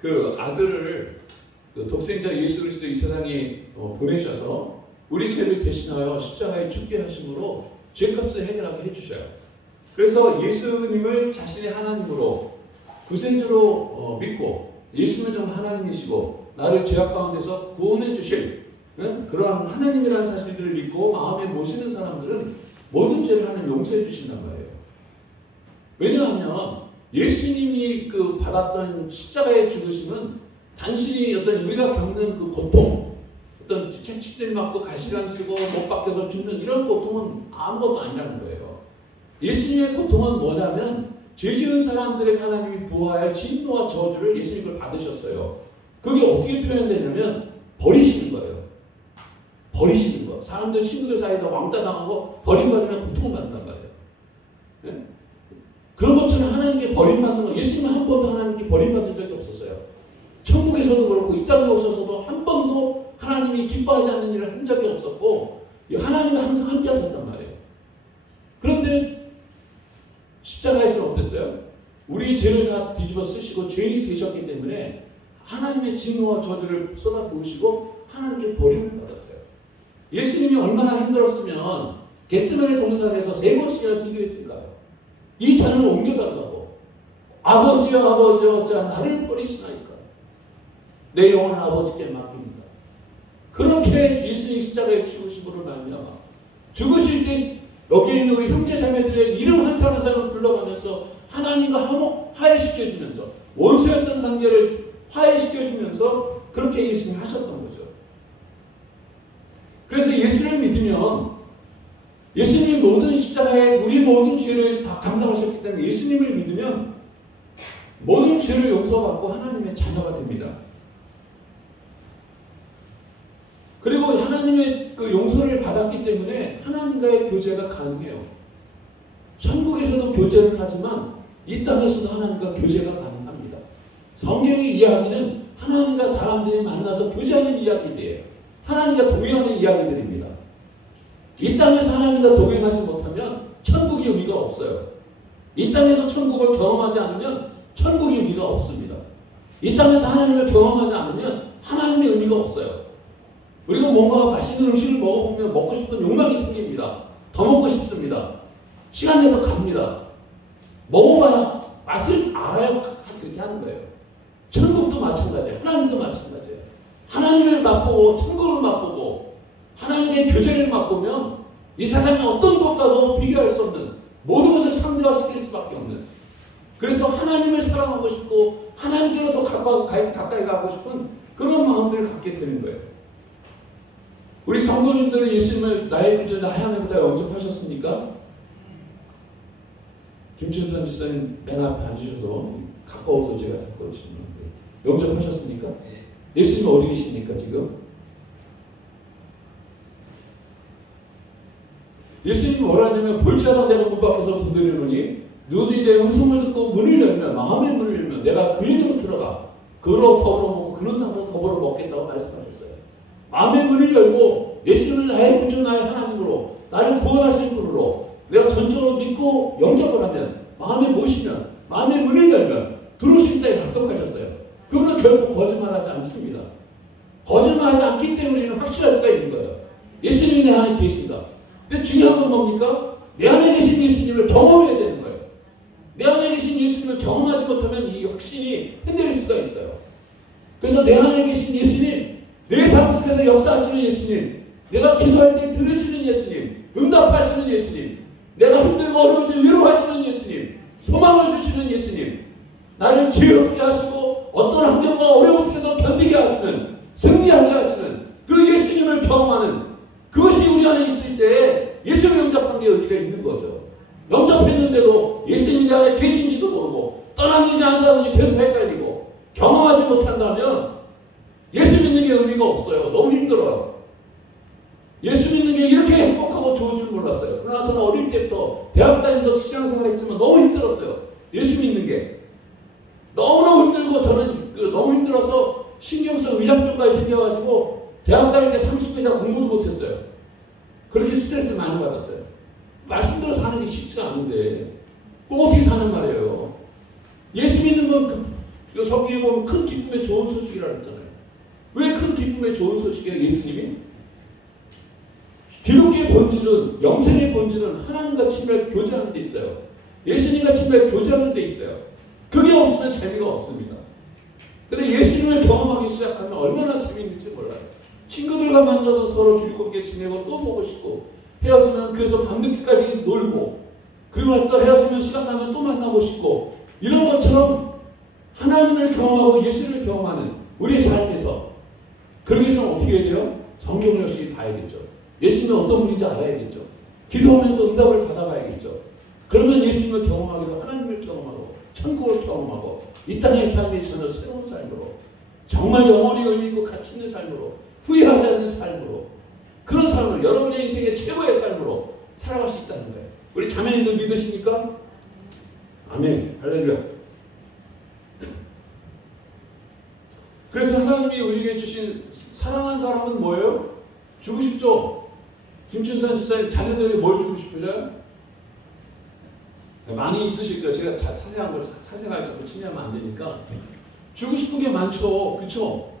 그 아들을, 그 독생자 예수 그리스도 이 세상에 보내셔서 우리 죄를 대신하여 십자가에 죽게 하심으로 죄값을 해결하게 해주셔요. 그래서 예수님을 자신의 하나님으로 구세주로 믿고, 예수님은 정말 하나님이시고 나를 죄악 가운데서 구원해 주실 그러한 하나님이라는 사실들을 믿고 마음에 모시는 사람들은 모든 죄를 하나님 용서해 주신단 말이에요. 왜냐하면 예수님이 그 받았던 십자가의 죽으심은 단순히 어떤 우리가 겪는 그 고통, 어떤 채찍질 맞고 가시관 쓰고 못 박혀서 죽는 이런 고통은 아무것도 아니라는 거예요. 예수님의 고통은 뭐냐면 죄 지은 사람들에게 하나님이 부하할 진노와 저주를 예수님을 받으셨어요. 그게 어떻게 표현되냐면 버리시는 거예요. 버리시는 거. 사람들, 친구들 사이에서 왕따 당하고 버림받으면 고통받는단 말이에요. 네? 그런 것처럼 하나님께 버림받는 거, 예수님은 한 번도 하나님께 버림받은 적이 없었어요. 천국에서도 그렇고 이 땅에 오셔서도 한 번도 하나님이 기뻐하지 않는 일을 한 적이 없었고, 하나님은 항상 함께 하셨단 말이에요. 그런데 십자가에서는 어땠어요? 우리 죄를 다 뒤집어 쓰시고 죄인이 되셨기 때문에 하나님의 진노와 저주를 쏟아 부으시고 하나님께 버림을 받았어요. 예수님이 얼마나 힘들었으면 겟세마네 동산에서 3번씩이나 기도했을까요? 이 잔을 옮겨달라고. 아버지여 아버지여 어찌 나를 버리시나이까. 내 영혼은 아버지께 맡깁니다. 그렇게 예수님 십자가에 죽으심으로 말미암아 죽으실 때 여기에 있는 우리 형제 자매들의 이름 한 사람 한 사람을 불러가면서 하나님과 화해시켜주면서 원수였던 관계를 화해시켜주면서 그렇게 예수님이 하셨던 거죠. 그래서 예수를 믿으면 예수님이 모든 십자가에 우리 모든 죄를 다 감당하셨기 때문에 예수님을 믿으면 모든 죄를 용서받고 하나님의 자녀가 됩니다. 그리고 하나님의 그 용서를 받았기 때문에 하나님과의 교제가 가능해요. 천국에서도 교제를 하지만 이 땅에서도 하나님과 교제가 가능합니다. 성경의 이야기는 하나님과 사람들이 만나서 교제하는 이야기들이에요. 하나님과 동행하는 이야기들입니다. 이 땅에서 하나님과 동행하지 못하면 천국의 의미가 없어요. 이 땅에서 천국을 경험하지 않으면 천국의 의미가 없습니다. 이 땅에서 하나님을 경험하지 않으면 하나님의 의미가 없어요. 우리가 뭔가 맛있는 음식을 먹어보면 먹고 싶은 욕망이 생깁니다. 더 먹고 싶습니다. 시간 내서 갑니다. 먹어봐야 맛을 알아야 그렇게 하는 거예요. 천국도 마찬가지예요. 하나님도 마찬가지예요. 하나님을 맛보고 천국을 맛보고 하나님의 교제를 맛보면 이 세상의 어떤 것과도 비교할 수 없는 모든 것을 상대화시킬 수밖에 없는, 그래서 하나님을 사랑하고 싶고 하나님께로 더 가까이 가고 싶은 그런 마음을 갖게 되는 거예요. 우리 성도님들은 예수님을 나의 구주나 하나님보다 영접하셨습니까? 김춘선 지사님 맨 앞에 앉으셔서 가까워서 제가 자꾸 질문하는데 영접하셨습니까? 네. 예수님 어디 계십니까 지금? 예수님이 뭐라 하냐면 볼지어다 내가 문 밖에서 두드리노니 누구든지 내 음성을 듣고 문을 열면, 마음의 문을 열면 내가 그에게로 들어가 그로 더불어 먹고 그는 나로 더불어 먹겠다고 말씀하셨어요. 마음의 문을 열고 예수님을 나의 구주 나의 하나님으로 나를 구원하실 분으로 내가 전적으로 믿고 영접을 하면, 마음에 모시면, 마음의 문을 열면 들어오시겠다 약속하셨어요. 그분은 결국 거짓말하지 않습니다. 거짓말하지 않기 때문에 확실할 수가 있는 거예요. 예수님이 내 안에 계신다. 근데 중요한 건 뭡니까? 내 안에 계신 예수님을 경험해야 되는 거예요. 내 안에 계신 예수님을 경험하지 못하면 이 확신이 흔들릴 수가 있어요. 그래서 내 안에 계신 예수님, 내 삶 속에서 역사하시는 예수님, 내가 기도할 때 들으시는 예수님, 응답하시는 예수님, 내가 힘들고 어려울 때 위로하시는 예수님, 소망을 주시는 예수님, 나를 지혜롭게 하시고 어떤 환경과 어려움 속에서 견디게 하시는, 승리하게 하시는 그 예수님을 경험하는, 그것이 우리 안에 있을 때 예수님 영접한 게 의미가 있는 거죠. 영접했는데도 예수님이 내 안에 계신지도 모르고 떠나지 않다든지 계속 헷갈리고 경험하지 못한다면 예수 믿는 게 의미가 없어요. 너무 힘들어요. 예수 믿는 게 이렇게 행복하고 좋은 줄 몰랐어요. 그러나 저는 어릴 때부터 대학 다니면서 신앙생활 했지만 너무 힘들었어요. 예수 믿는 게 너무너무 힘들고, 저는 너무 힘들어서 신경성 위장병까지 생겨가지고 대학 다닐 때 30분 이상 공부도 못했어요. 그렇게 스트레스를 많이 받았어요. 말씀대로 사는 게 쉽지가 않은데 꼭 어떻게 사는 말이에요. 예수 믿는 건 성경에 보면 큰 기쁨의 좋은 소식이라고 했잖아요. 왜 큰 기쁨의 좋은 소식이에요? 예수님이 기독교의 본질은, 영생의 본질은 하나님과 친밀하게 교제하는 데 있어요. 예수님과 친밀하게 교제하는 데 있어요. 그게 없으면 재미가 없습니다. 근데 예수님을 경험하기 시작하면 얼마나 재미있는지 몰라요. 친구들과 만나서 서로 즐겁게 지내고 또 보고 싶고, 헤어지면 그래서 밤늦게까지 놀고, 그리고 또 헤어지면 시간 나면 또 만나고 싶고, 이런 것처럼 하나님을 경험하고 예수를 경험하는 우리의 삶에서, 그러기 위해서는 어떻게 해야 돼요? 성경을 역시 봐야겠죠. 예수님은 어떤 분인지 알아야겠죠. 기도하면서 응답을 받아봐야겠죠. 그러면 예수님을 경험하기도 하나님을 경험하고 천국을 경험하고 이 땅의 삶이 전혀 새로운 삶으로, 정말 영원히 의미 있고 가치 있는 삶으로, 후회하지 않는 삶으로, 그런 삶을 여러분의 인생의 최고의 삶으로 살아갈 수 있다는 거예요. 우리 자매님들 믿으십니까? 아멘. 할렐루야. 그래서 하나님이 우리에게 주신 사랑하는 사람은 뭐예요? 주고 싶죠. 김춘선 지사님 자녀들에게 뭘 주고 싶으세요? 많이 있으실 거예요. 제가 자세한 걸 사생활 자꾸 침해하면 안 되니까. 주고 싶은 게 많죠. 그쵸?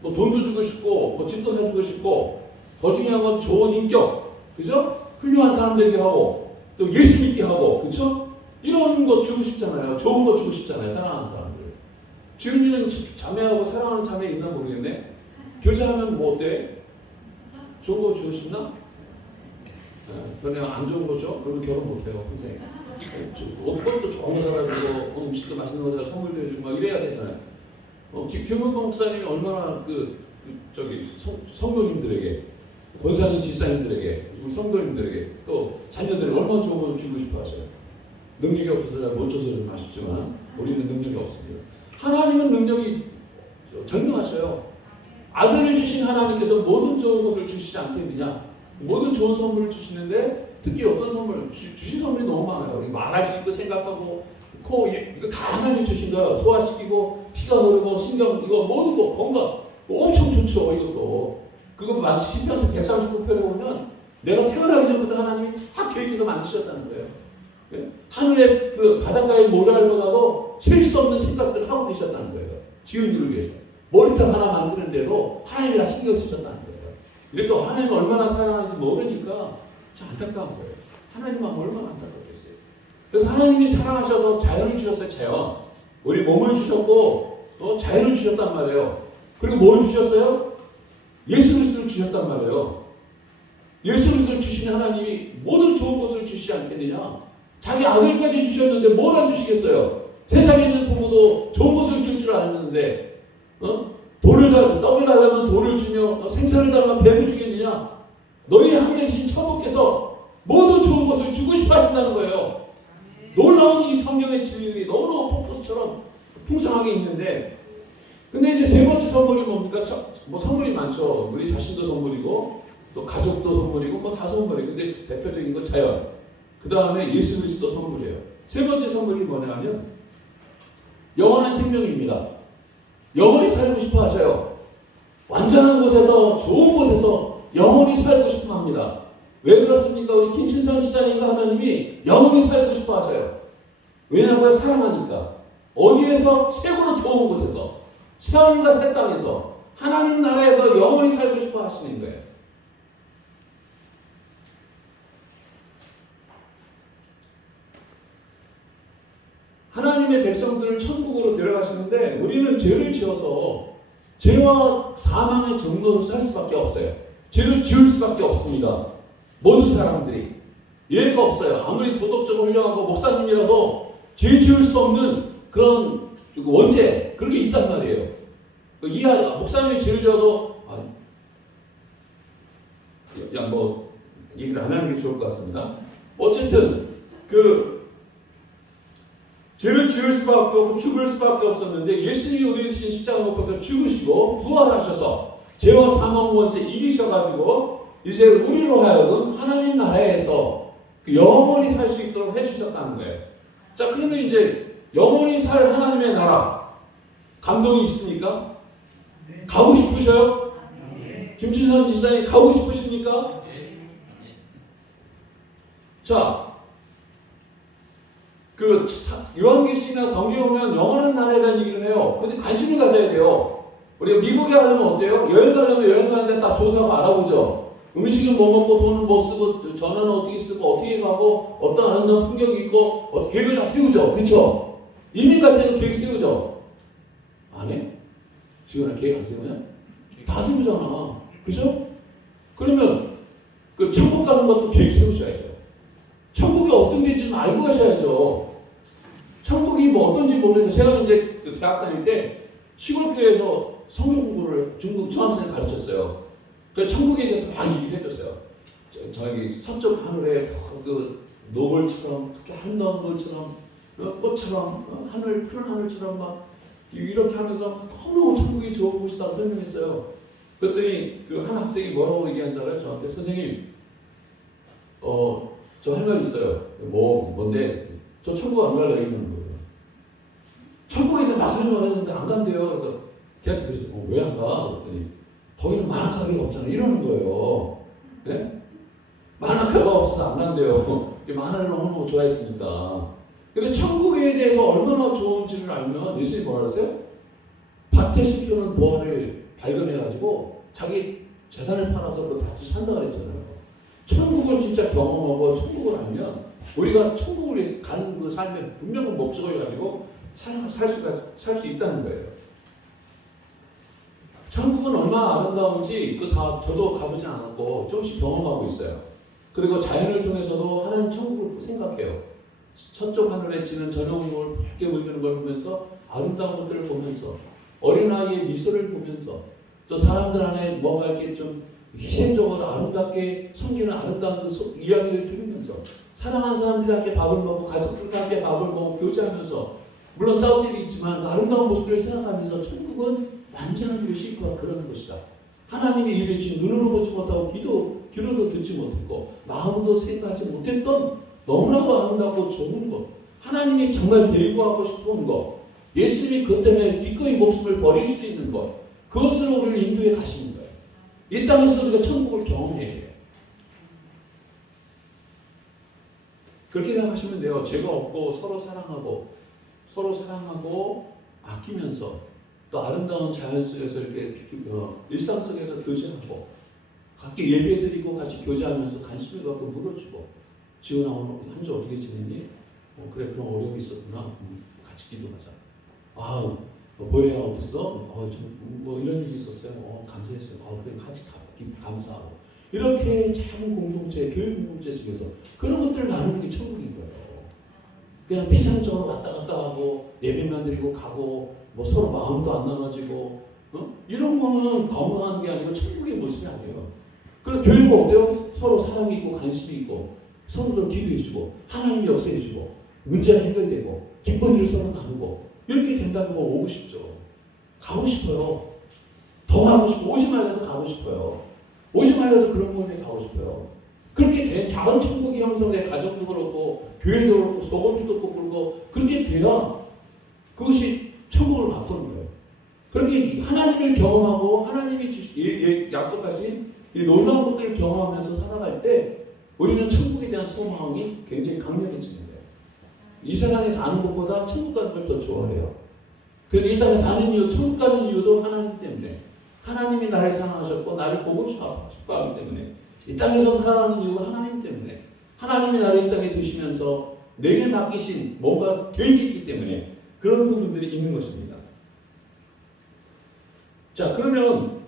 뭐 돈도 주고 싶고, 뭐 집도 사주고 싶고, 더 중요한 건 좋은 인격, 그죠? 훌륭한 사람 되게 하고, 또 예수 믿게 하고, 그쵸? 이런 거 주고 싶잖아요. 좋은 거 주고 싶잖아요. 사랑하는 사람들. 지훈이는 자매하고 사랑하는 자매 있나 모르겠네. 교제하면 뭐 어때? 좋은 거 주고 싶나? 그냥 안 좋은 거죠? 그러면 결혼 못해요, 평생. 옷도 좋은 거 사가지고, 음식도 맛있는 거 사가 선물도 해주고, 막 이래야 되잖아요. 김은봉 목사님이 얼마나 성도님들에게, 권사님, 지사님들에게, 우리 성도님들에게, 또 자녀들에게 얼마나 좋은 거 주고 싶어 하셔요. 능력이 없어서 잘 못 줘서 좀 아쉽지만, 우리는 능력이 없습니다. 하나님은 능력이 전능하셔요. 아들을 주신 하나님께서 모든 좋은 것을 주시지 않겠느냐? 모든 좋은 선물을 주시는데 특히 어떤 선물, 주신 선물이 너무 많아요. 말할 수 있고 생각하고 이거 다 하나님 주신 거야. 소화시키고 피가 흐르고 신경 이거 모든 거 건강 엄청 좋죠. 이것도 그거 마치 시편 139편에 보면 내가 태어나기 전부터 하나님이 다 계획해서 만드셨다는 거예요. 하늘의 그 바닷가의 모래알보다도 셀 수 없는 생각들을 하고 계셨다는 거예요. 지은이를 위해서 머리털 하나 만드는데도 하나님이 다 신경 쓰셨다는 거예요. 이렇게 하나님을 얼마나 사랑하는지 모르니까 참 안타까운 거예요. 하나님 마음 얼마나 안타깝겠어요. 그래서 하나님이 사랑하셔서 자연을 주셨어요. 자연. 우리 몸을 주셨고 자연을 주셨단 말이에요. 그리고 뭘 주셨어요? 예수 그리스도를 주셨단 말이에요. 예수 그리스도를 주신 하나님이 모든 좋은 것을 주시지 않겠느냐? 자기 아들까지 주셨는데 뭘 안 주시겠어요? 세상에 있는 부모도 좋은 것을 줄 줄 아는데 떡을 달라면 돌을 주며 생선을 달라면 배를 주겠느냐? 너희 하늘에 계신 천부께서 모든 좋은 것을 주고 싶어 하신다는 거예요. 놀라운 이 성경의 진리들이 너무너무 폭포수처럼 풍성하게 있는데 근데 이제 세 번째 선물이 뭡니까? 뭐 선물이 많죠. 우리 자신도 선물이고 또 가족도 선물이고 뭐 다 선물이에요. 근데 대표적인 건 자연. 그 다음에 예수 그리스도 선물이에요. 세 번째 선물이 뭐냐면 영원한 생명입니다. 영원히 살고 싶어 하셔요. 완전한 곳에서 좋은 곳에서 영원히 살고 싶어 합니다. 왜 그렇습니까? 우리 김춘선 지사님과 하나님이 영원히 살고 싶어 하셔요. 왜냐하면 사랑하니까. 어디에서? 최고로 좋은 곳에서 새하늘과 새 땅에서 하나님 나라에서 영원히 살고 싶어 하시는 거예요. 하나님의 백성들을 천국으로 데려가시는데 우리는 죄를 지어서 죄와 사망의 정도로 살 수밖에 없어요. 죄를 지을 수밖에 없습니다. 모든 사람들이 예외가 없어요. 아무리 도덕적으로 훌륭하고 목사님이라도 죄 지을 수 없는 그런 원죄 그런 게 있단 말이에요. 목사님이 죄를 지어도 뭐 얘기를 안 하는 게 좋을 것 같습니다. 어쨌든 죄를 지을 수밖에 없고 죽을 수밖에 없었는데 예수님이 우리에게 주신 십자가 못 박혀 죽으시고 부활하셔서 죄와 사망 원세 이기셔가지고 이제 우리로 하여금 하나님 나라에서 영원히 살 수 있도록 해주셨다는 거예요. 자, 그러면 이제 영원히 살 하나님의 나라 감동이 있습니까? 네. 가고 싶으셔요? 네. 김춘선 지사님 가고 싶으십니까? 자, 요한계시나 성경에 보면 영원한 나라에 대한 얘기를 해요. 근데 관심을 가져야 돼요. 우리가 미국에 가려면 어때요? 여행 가려면 여행 가는데 다 조사하고 알아보죠. 음식은 뭐 먹고 돈은 뭐 쓰고 전화는 어떻게 쓰고 어떻게 가고 어떤 아름다운 풍경이 있고 계획을 다 세우죠. 그렇죠? 이민 갈 때는 계획 세우죠. 안 해? 지금은 계획 안 세우냐? 다 세우잖아. 그죠? 그러면 천국 가는 것도 계획 세우셔야 돼요. 천국이 어떤 데인지 좀 알고 가셔야죠. 천국이 뭐 어떤지 모르겠는데 제가 이제 대학 다닐 때 시골교회에서 성경 공부를 중국 중학생을 가르쳤어요. 그래서 천국에 대해서 막 얘기를 해줬어요. 저기 서쪽 하늘에 노을처럼 특히 한다운 노을처럼 꽃처럼 하늘 푸른 하늘처럼 막 이렇게 하면서 너무 천국이 좋은 곳이라고 설명했어요. 그랬더니 한 학생이 뭐라고 얘기한 줄 알아요? 저한테 선생님 저 할 말 있어요. 뭔데? 저 천국 안 갈래 이러는 거예요. 천국에 대해서 막 설명했는데 안 간대요. 그래서 걔한테 그랬어요. 왜 안 가? 그랬더니 거기는 만화가게가 없잖아. 이러는 거예요. 네? 만화가가 없어서 안 간대요. 만화를 너무너무 좋아했으니까. 근데 천국에 대해서 얼마나 좋은지를 알면 예수님이 뭐라 그랬어요? 밭에서 키우는 보화를 발견해가지고 자기 재산을 팔아서 그 밭을 산다 그랬잖아요. 천국을 진짜 경험하고 천국을 알면 우리가 천국을 위해서 가는 그 삶의 분명한 목적을 가지고 살 수 있다는 거예요. 천국은 얼마나 아름다운지 저도 가보진 않았고 조금씩 경험하고 있어요. 그리고 자연을 통해서도 하나님 천국을 생각해요. 서쪽 하늘에 지는 저녁을 밝게 물드는 걸 보면서 아름다운 것들을 보면서 어린아이의 미소를 보면서 또 사람들 안에 뭔가 이렇게 좀 희생적으로 아름답게 섬기는 아름다운 그 이야기를 들으면서 사랑하는 사람들이 함께 밥을 먹고 가족들과 함께 밥을 먹고 교제하면서 물론 싸울 때도 있지만 그 아름다운 모습들을 생각하면서 천국은 완전한 교식과 그런 것이다. 하나님이 일해 주신 눈으로 보지 못하고 귀로도 듣지 못했고 마음으로 생각하지 못했던 너무나도 아름답고 좋은 것, 하나님이 정말 대구하고 싶은 것, 예수님이 그것 때문에 기꺼이 목숨을 버릴 수 있는 것, 그것으로 우리를 인도해 가시는 거예요. 이 땅에서 우리가 천국을 경험해야 돼요. 그렇게 생각하시면 돼요. 죄가 없고 서로 사랑하고 아끼면서 또 아름다운 자연 속에서 이렇게 일상 속에서 교제하고 각기 예배드리고 같이 교제하면서 관심을 갖고 물어주고 지훈아 오늘 한 주 어떻게 지냈니? 그래 그런 어려움이 있었구나. 같이 기도하자. 뭐해야 어땠어? 뭐 이런 일이 있었어요. 감사했어요. 그래 같이 감사하고 이렇게 작은 공동체, 교육 공동체 속에서 그런 것들을 나누는 게 천국인 거예요. 그냥 피상적으로 왔다 갔다 하고 예배만 드리고 가고 뭐 서로 마음도 안 나눠지고 이런 거는 건강한 게 아니고 천국의 모습이 아니에요. 그리고 교회가 어때요? 서로 사랑이 있고 관심이 있고 서로 기도해주고 하나님이 역사해주고 문제가 해결되고 기쁜 일을 서로 나누고 이렇게 된다면 오고 싶죠. 가고 싶어요. 더 가고 싶고 오지 말라도 가고 싶어요. 오지 말라도 그런 곳에 가고 싶어요. 그렇게 된 작은 천국이 형성돼 가정도 그렇고 교회도 그렇고 소금도 그렇고 그렇게 돼야 그것이 천국을 바꾸는 거예요. 그렇게 하나님을 경험하고 하나님이 약속하신 이 놀라운 것들을 경험하면서 살아갈 때 우리는 천국에 대한 소망이 굉장히 강력해지는 거예요. 이 세상에 사는 것보다 천국 가는 걸 더 좋아해요. 그런데 이 땅에 사는 이유, 천국 가는 이유도 하나님 때문에 하나님이 나를 사랑하셨고 나를 보고 싶어하기 때문에 이 땅에서 살아가는 이유가 하나님 때문에 하나님이 나를 이 땅에 두시면서 내게 맡기신 뭔가 계획이 있기 때문에 그런 부분들이 있는 것입니다. 자, 그러면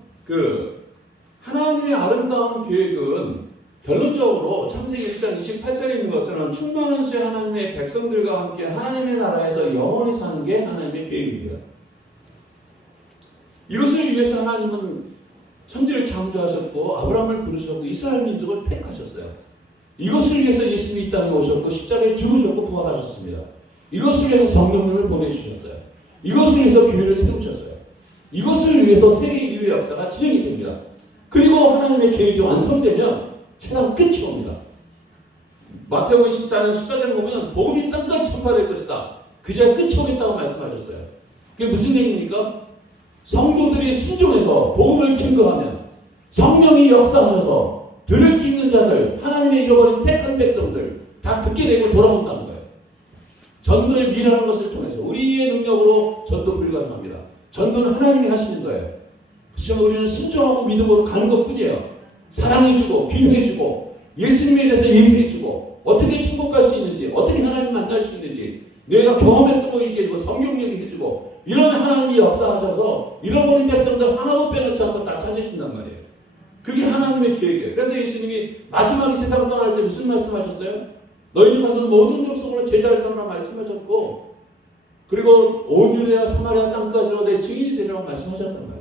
하나님의 아름다운 계획은 결론적으로 창세기 1장 28절에 있는 것처럼 충만한 수의 하나님의 백성들과 함께 하나님의 나라에서 영원히 사는 게 하나님의 계획입니다. 이것을 위해서 하나님은 천지를 창조하셨고 아브라함을 부르셨고 이스라엘 민족을 택하셨어요. 이것을 위해서 예수님이 이 땅에 오셨고 십자가에 죽으셨고 부활하셨습니다. 이것을 위해서 성령님을 보내주셨어요. 이것을 위해서 교회를 세우셨어요. 이것을 위해서 세계 인류의 역사가 진행이 됩니다. 그리고 하나님의 계획이 완성되면 세상 끝이 옵니다. 마태복음 14장 14절에 보면 복음이 땅까지 전파될 것이다. 그제야 끝이 오겠다고 말씀하셨어요. 그게 무슨 얘기입니까? 성도들이 순종해서 복음을 증거하면 성령이 역사하셔서 들을 수 있는 자들, 하나님의 잃어버린 택한 백성들 다 듣게 되고 돌아온다는 거예요. 전도의 미라는 것을 통해서 우리의 능력으로 전도 불가능합니다. 전도는 하나님이 하시는 거예요. 그래서 우리는 순종하고 믿음으로 가는 것뿐이에요. 사랑해주고 기도해주고 예수님에 대해서 얘기해주고 어떻게 천국 갈 수 있는지 어떻게 하나님 만날 수 있는지 내가 경험했던 거 얘기해주고 성경 얘기해주고 이런 하나님이 역사하셔서 잃어버린 백성들 하나도 빼놓지 않고 다 찾으신단 말이에요. 그게 하나님의 계획이에요. 그래서 예수님이 마지막에 세상을 떠날 때 무슨 말씀하셨어요? 너희는 가서 모든 족속으로 제자를 삼으라 말씀하셨고 그리고 온 유대와 사마리아 땅까지로 내 증인이 되리라고 말씀하셨단 말이에요.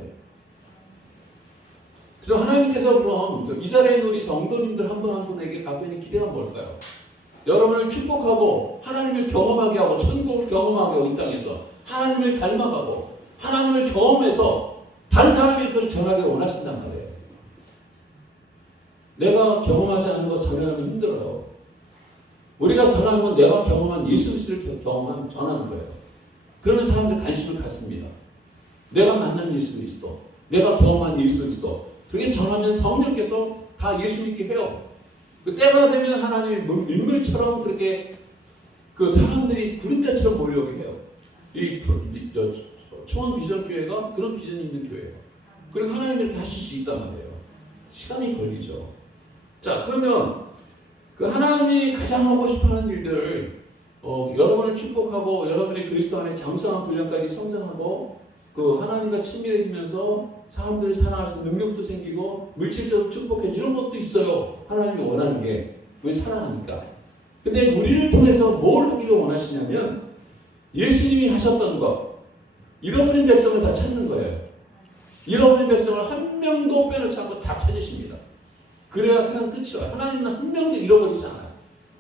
그래서 하나님께서 그럼 이스라엘 우리 성도님들 한 분 한 분에게 갖고 있는 기대가 뭘까요? 여러분을 축복하고 하나님을 경험하게 하고 천국을 경험하게 하고 이 땅에서 하나님을 닮아가고 하나님을 경험해서 다른 사람에게 그걸 전하기를 원하신단 말이에요. 내가 경험하지 않은 거 전하면 힘들어요. 우리가 전하는 건 내가 경험한 예수 그리스도를 전하는 거예요. 그러면 사람들 관심을 갖습니다. 내가 만난 예수 그리스도, 내가 경험한 예수 그리스도 그게 전하면 성령께서 다 예수 믿게 해요. 그 때가 되면 하나님이 민물처럼 그렇게 그 사람들이 구름대처럼 몰려오게 해요. 초원 비전교회가 그런 비전이 있는 교회예요. 그리고 하나님이 이렇게 하실 수 있단 말이에요. 시간이 걸리죠. 자, 그러면 그 하나님이 가장 하고 싶어하는 일들을 여러분을 축복하고 여러분의 그리스도 안에 장성한 분량까지 성장하고 그 하나님과 친밀해지면서 사람들이 살아갈 수 있는 능력도 생기고 물질적으로 축복해 이런 것도 있어요. 하나님이 원하는 게. 왜 사랑하니까. 근데 우리를 통해서 뭘 하기를 원하시냐면 예수님이 하셨던 것, 잃어버린 백성을 다 찾는 거예요. 잃어버린 백성을 한 명도 빼놓지 않고 다 찾으십니다. 그래야 세상 끝이 와요. 하나님은 한 명도 잃어버리지 않아요.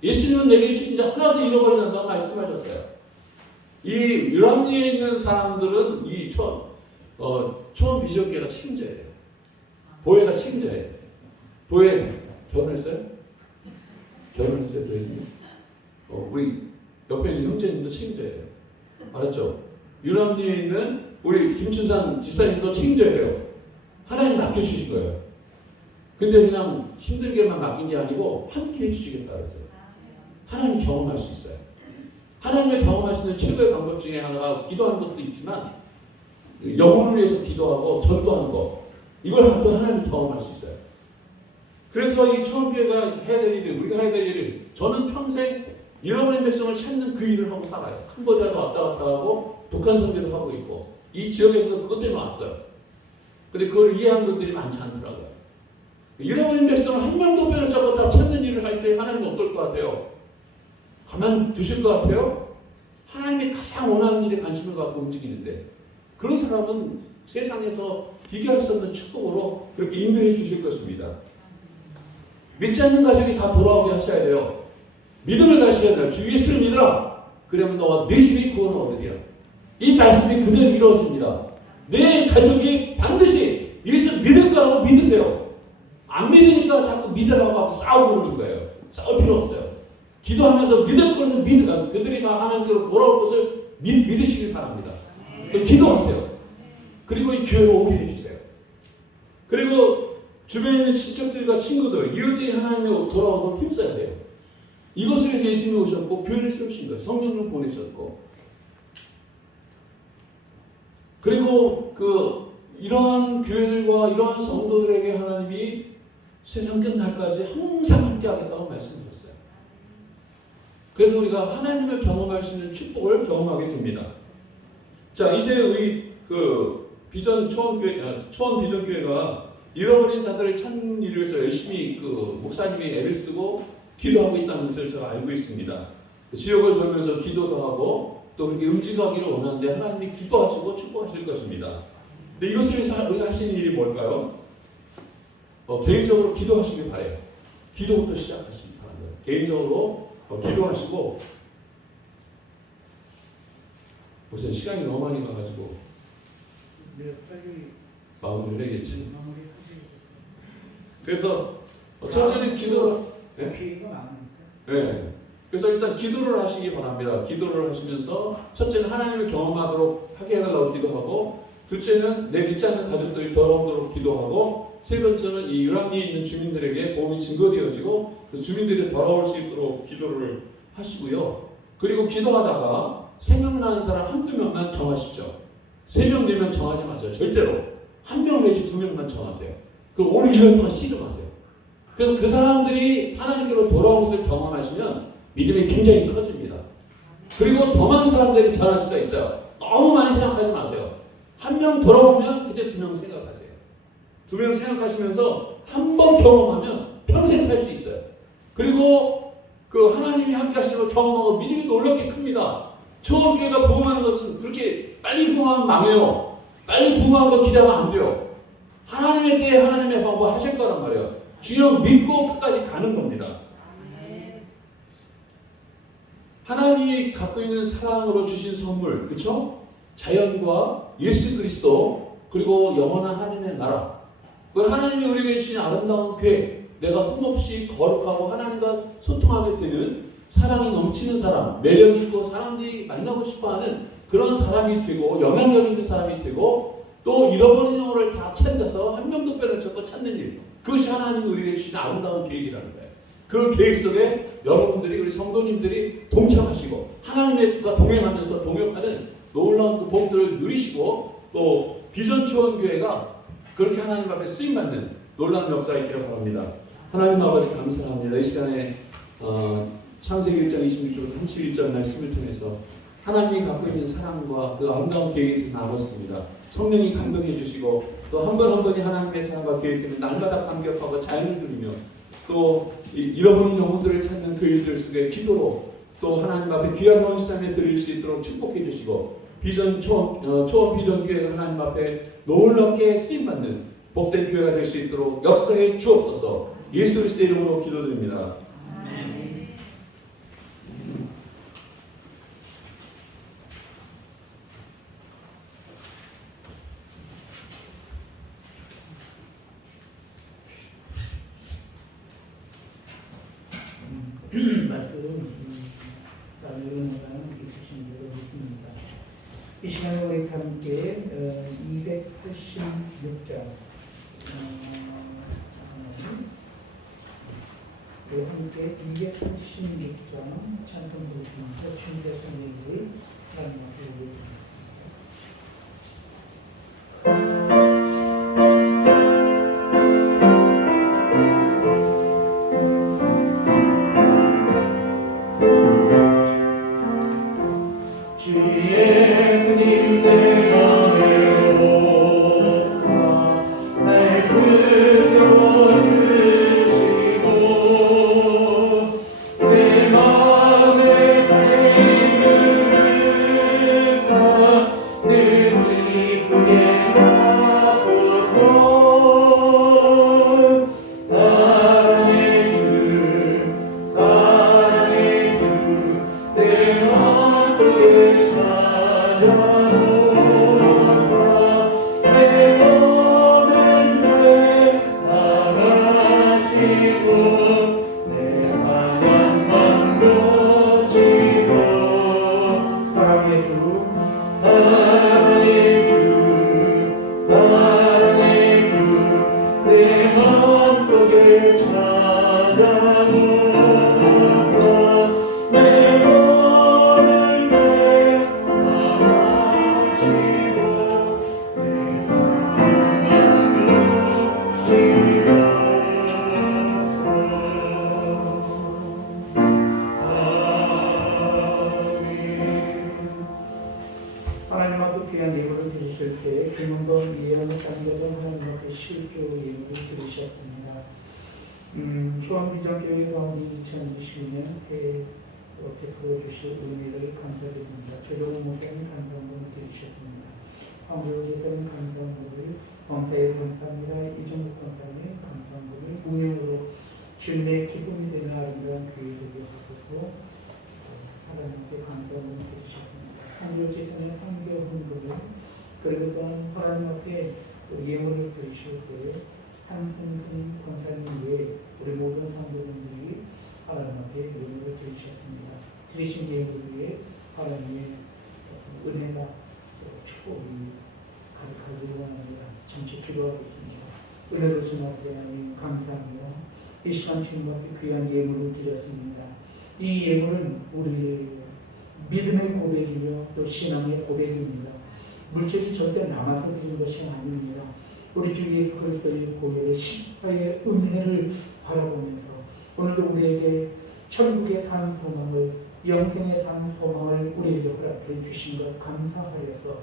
예수님은 내게 주신 자 하나도 잃어버리지 않는다고 말씀하셨어요. 이 유람리에 있는 사람들은 이 초원 비전교회가 책임져야 돼요. 보혜가 책임져야 돼요. 보혜 결혼했어요? 결혼했어요? 우리 옆에 있는 형제님도 책임져야 돼요. 알았죠? 유람리에 있는 우리 김춘산 집사님도 책임져야 돼요. 하나님 맡겨주신 거예요. 근데 그냥 힘들게만 맡긴 게 아니고 함께 해주시겠다 그랬어요. 하나님 경험할 수 있어요. 하나님을 경험할 수 있는 최고의 방법 중에 하나가 기도하는 것도 있지만 영혼을 위해서 기도하고 전도하는 것, 이걸 또 하나님 경험할 수 있어요. 그래서 이 초원교회가 해야 될 일을, 우리가 해야 될 일을, 저는 평생 잃어버린 백성을 찾는 그 일을 하고 살아요. 캄보디아도 왔다 갔다 하고 북한 선교도 하고 있고 이 지역에서도 그것 때문에 왔어요. 근데 그걸 이해하는 분들이 많지 않더라고요. 잃어버린 백성을 한 명도 빼놓지 않고 다 찾는 일을 할 때 하나님은 어떨 것 같아요? 가만 두실 것 같아요? 하나님이 가장 원하는 일에 관심을 갖고 움직이는데 그런 사람은 세상에서 비교할 수 없는 축복으로 그렇게 인도해 주실 것입니다. 믿지 않는 가족이 다 돌아오게 하셔야 돼요. 믿음을 가셔야 돼요. 주 예수를 믿으라. 그러면 너와 네 집이 구원을 얻으리라. 이 말씀이 그대로 이루어집니다. 내 가족이 반드시 예수 믿을 거라고 믿으세요. 안 믿으니까 자꾸 믿으라고 하고 싸우고 그러는 거예요. 싸울 필요 없어요. 기도하면서 믿을 것을 믿으라. 그들이 다 하나님께로 돌아올 것을 믿으시길 바랍니다. 기도하세요. 그리고 이 교회로 오게 해주세요. 그리고 주변에 있는 친척들과 친구들, 이웃들이 하나님으로 돌아오도록 힘써야 돼요. 이것을 위해서 예수님이 오셨고 교회를 세우신 거예요. 성령을 보내셨고. 그리고 이러한 교회들과 이러한 성도들에게 하나님이 세상 끝날까지 항상 함께 하겠다고 말씀하셨어요. 그래서 우리가 하나님을 경험할 수 있는 축복을 경험하게 됩니다. 자, 이제 우리 초원 비전교회가 잃어버린 자들을 찾는 일을 위해서 열심히 목사님이 애를 쓰고 기도하고 있다는 것을 제가 알고 있습니다. 지역을 돌면서 기도도 하고 또 그렇게 움직이기를 원하는데 하나님이 기도하시고 축복하실 것입니다. 근데 이것을 위해서 우리가 하시는 일이 뭘까요? 개인적으로 기도하시길 바래요. 기도부터 시작하시기 바랍니다. 개인적으로 기도하시고 무슨 시간이 너무 많이 가가지고 마무리를 해야겠지. 그래서 첫째는 기도를 네. 그래서 일단 기도를 하시기 바랍니다. 기도를 하시면서 첫째는 하나님을 경험하도록 하게 해달라고 기도하고, 둘째는 내 믿지 않는 가족들이 돌아오도록 기도하고, 세 번째는 이 유람리에 있는 주민들에게 복음이 증거되어지고 그 주민들이 돌아올 수 있도록 기도를 하시고요. 그리고 기도하다가 생각나는 사람 한두 명만 정하십시오. 3명, 4명 정하지 마세요. 절대로. 1명 내지 2명만 정하세요. 그리고 오늘 1년 동안 씨름하세요. 그래서 그 사람들이 하나님께로 돌아온 것을 경험하시면 믿음이 굉장히 커집니다. 그리고 더 많은 사람들이 전할 수가 있어요. 너무 많이 생각하지 마세요. 1명 돌아오면 그때 2명 생각하세요. 2명 생각하시면서 한 번 경험하면 평생 살 수 있어요. 그리고 하나님이 함께 하시는 걸 경험하고 믿음이 놀랍게 큽니다. 초원교회가 부흥하는 것은 그렇게 빨리 부흥하면 망해요. 빨리 부흥하는 거 기대하면 안 돼요. 하나님의 때에 하나님의 방법 하실 거란 말이에요. 주여 믿고 끝까지 가는 겁니다. 하나님이 갖고 있는 사랑으로 주신 선물, 그렇죠? 자연과 예수 그리스도, 그리고 영원한 하나님의 나라. 하나님이 우리에게 주신 아름다운 교회, 내가 흠없이 거룩하고 하나님과 소통하게 되는 사랑이 넘치는 사람, 매력 있고 사람들이 만나고 싶어하는 그런 사람이 되고, 영향력 있는 사람이 되고, 또 잃어버린 영혼을 다 찾아서 한 명도 빼놓지 않고 찾는 일, 그것이 하나님이 우리에게 주신 아름다운 계획이라는 거예요. 그 계획 속에 여러분들이 우리 성도님들이 동참하시고 하나님과 동행하면서 동역하는 놀라운 그 복들을 누리시고 또 비전 초원교회가 그렇게 하나님 앞에 쓰임받는 놀라운 역사 있기를 바랍니다. 하나님 아버지 감사합니다. 이 시간에 창세기 1장 26절 31절 말씀을 통해서 하나님이 갖고 있는 사랑과 그 아름다운 계획에 대해서 나눴습니다. 성령이 감동해 주시고 또 한 번 한 번이 하나님의 사랑과 계획 때문에 날마다 감격하고 자연을 누리며 또 잃어버린 영혼들을 찾는 그 일들 속에 기도로 또 하나님 앞에 귀한 헌신함에 드릴 수 있도록 축복해 주시고 비전 초원 비전 교회가 하나님 앞에 놀랍게 쓰임받는 복된 교회가 될 수 있도록 역사에 주옵소서. 예수 그리스도의 이름으로 기도드립니다. 말씀 나누는 있으신 대로 믿습니다. 이 시간에 우리 함께 286장 우리 함께 286장 찬송 부르시면서 주님의 성령을 하나님 앞에 올려드립니다. 초원비전교회 가운데 2022년 베풀어 주실 은혜를 감사드립니다. 최종 목사님 감사함을 드리셨습니다. 황교우께서는 감사함을 범사에 감사합니다. 이종국 권사님 감사함을 무용으로 주님의 기쁨이 되는 아름다운 교회 되게 하소서. 하나님께 감사함을 드리셨습니다. 황교우께서는 황교훈금을 그리고 또한 하나님 앞에 예물을 드리실 때 한승근 권사님 외에 우리 모든 성도님들이 하나님 앞에 예물을 드리셨습니다. 드리신 예물을 위해 하나님의 은혜가 축복이 가득하기를 원합니다. 잠시 기도하겠습니다. 은혜로우신 아버지 하나님 감사합니다. 이 시간 주님 앞에 귀한 예물을 드렸습니다. 이 예물은 우리 믿음의 고백이며 또 신앙의 고백입니다. 물질이 절대 남아서 드린 것이 아닙니다. 우리 주 예수 그리스도의 보혈의 십자가의 은혜를 바라보면서 오늘도 우리에게 천국의 산 소망을 영생의 산 소망을 우리에게 허락해 주신 것 감사하여서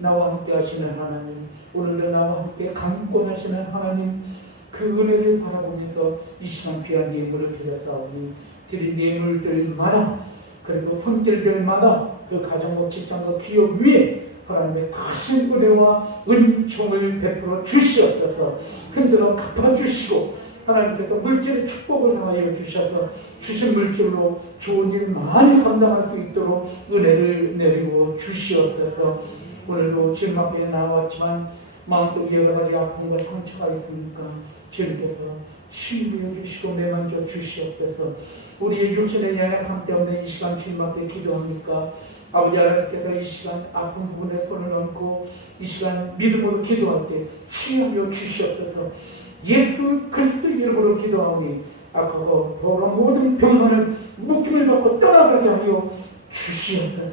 나와 함께 하시는 하나님, 오늘도 나와 함께 강권하시는 하나님, 그 은혜를 바라보면서 이 시간 귀한 예물을 드렸사오니 드린 예물들마다 그리고 손길들마다 그 가정과 직장과 기업 위에 하나님의 크신 은혜와 은총을 베풀어 주시옵소서. 흔들어 갚아주시고 하나님께서 물질의 축복을 당하여 주셔서 주신 물질로 좋은 일 많이 감당할 수 있도록 은혜를 내리고 주시옵소서. 오늘도 주님 앞에 나왔지만 마음속 여러 가지 아픔과 상처가 있으니까 주님께서 치유해 주시고 매만져 주시옵소서. 우리의 육신의 연약함 때문에 이 시간 주님 앞에 기도하니까 아버지 하나님께서 이 시간 아픈 부분에 손을 얹고 이 시간 믿음으로 기도할 때 치유하여 주시옵소서. 예수 그리스도 이름으로 기도하오니 악하고 더러운 모든 병만을 묶임을 받고 떠나가게 하여 주시옵소서.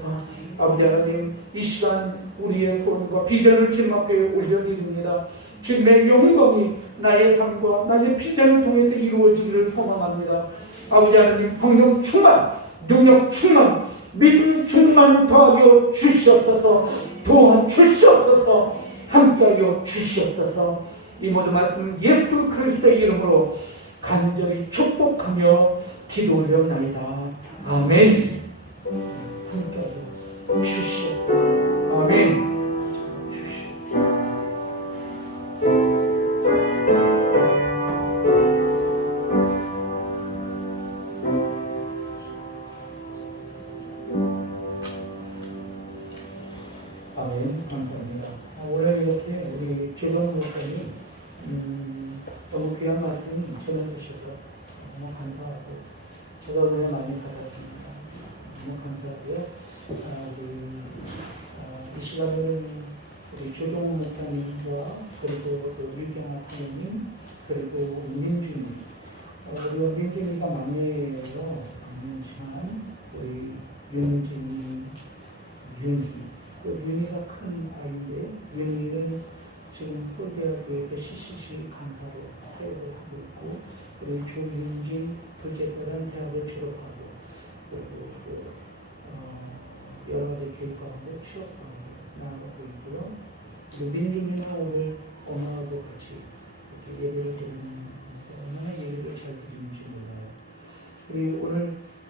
아버지 하나님, 이 시간 우리의 소원과 비전을 주님 앞에 올려드립니다. 주님의 영광이 나의 삶과 나의 비전을 통해서 이루어지기를 소망합니다. 아버지 하나님, 성령 충만, 능력 충만, 믿음 충만 더하여 주시옵소서. 도와 주시옵소서. 함께하여 주시옵소서. 이 모든 말씀 예수 그리스도의 이름으로 간절히 축복하며 기도 올려옵나이다. 아멘. 함께하여 주시옵소서. 아멘. 감사합니다. 오늘 이렇게 우리 조정 목사님 너무 귀한 말씀 전해주셔서 너무 감사하고 제가 오늘 많이 받았습니다. 너무 감사하고요. 이 시간에는 우리 조정 목사님과 그리고 유경아 사모님 그리고 민주님 우리 민주님과 막내예요. 민시한 우리 윤진이 윤희 윤희가 큰 아이인데 윤희는 지금 서울대학교에서 CCC 강사로 사역을 하고 있고 그리고 조민진 둘째딸은 대학을 졸업하고 그리고 여러 가지 교육 가운데 취업하고 나아가고 있고요. 민준이는 오늘 엄마하고 같이 이렇게 예배를 드리는 얼마나 예배를 잘 드리는지 몰라요. 오늘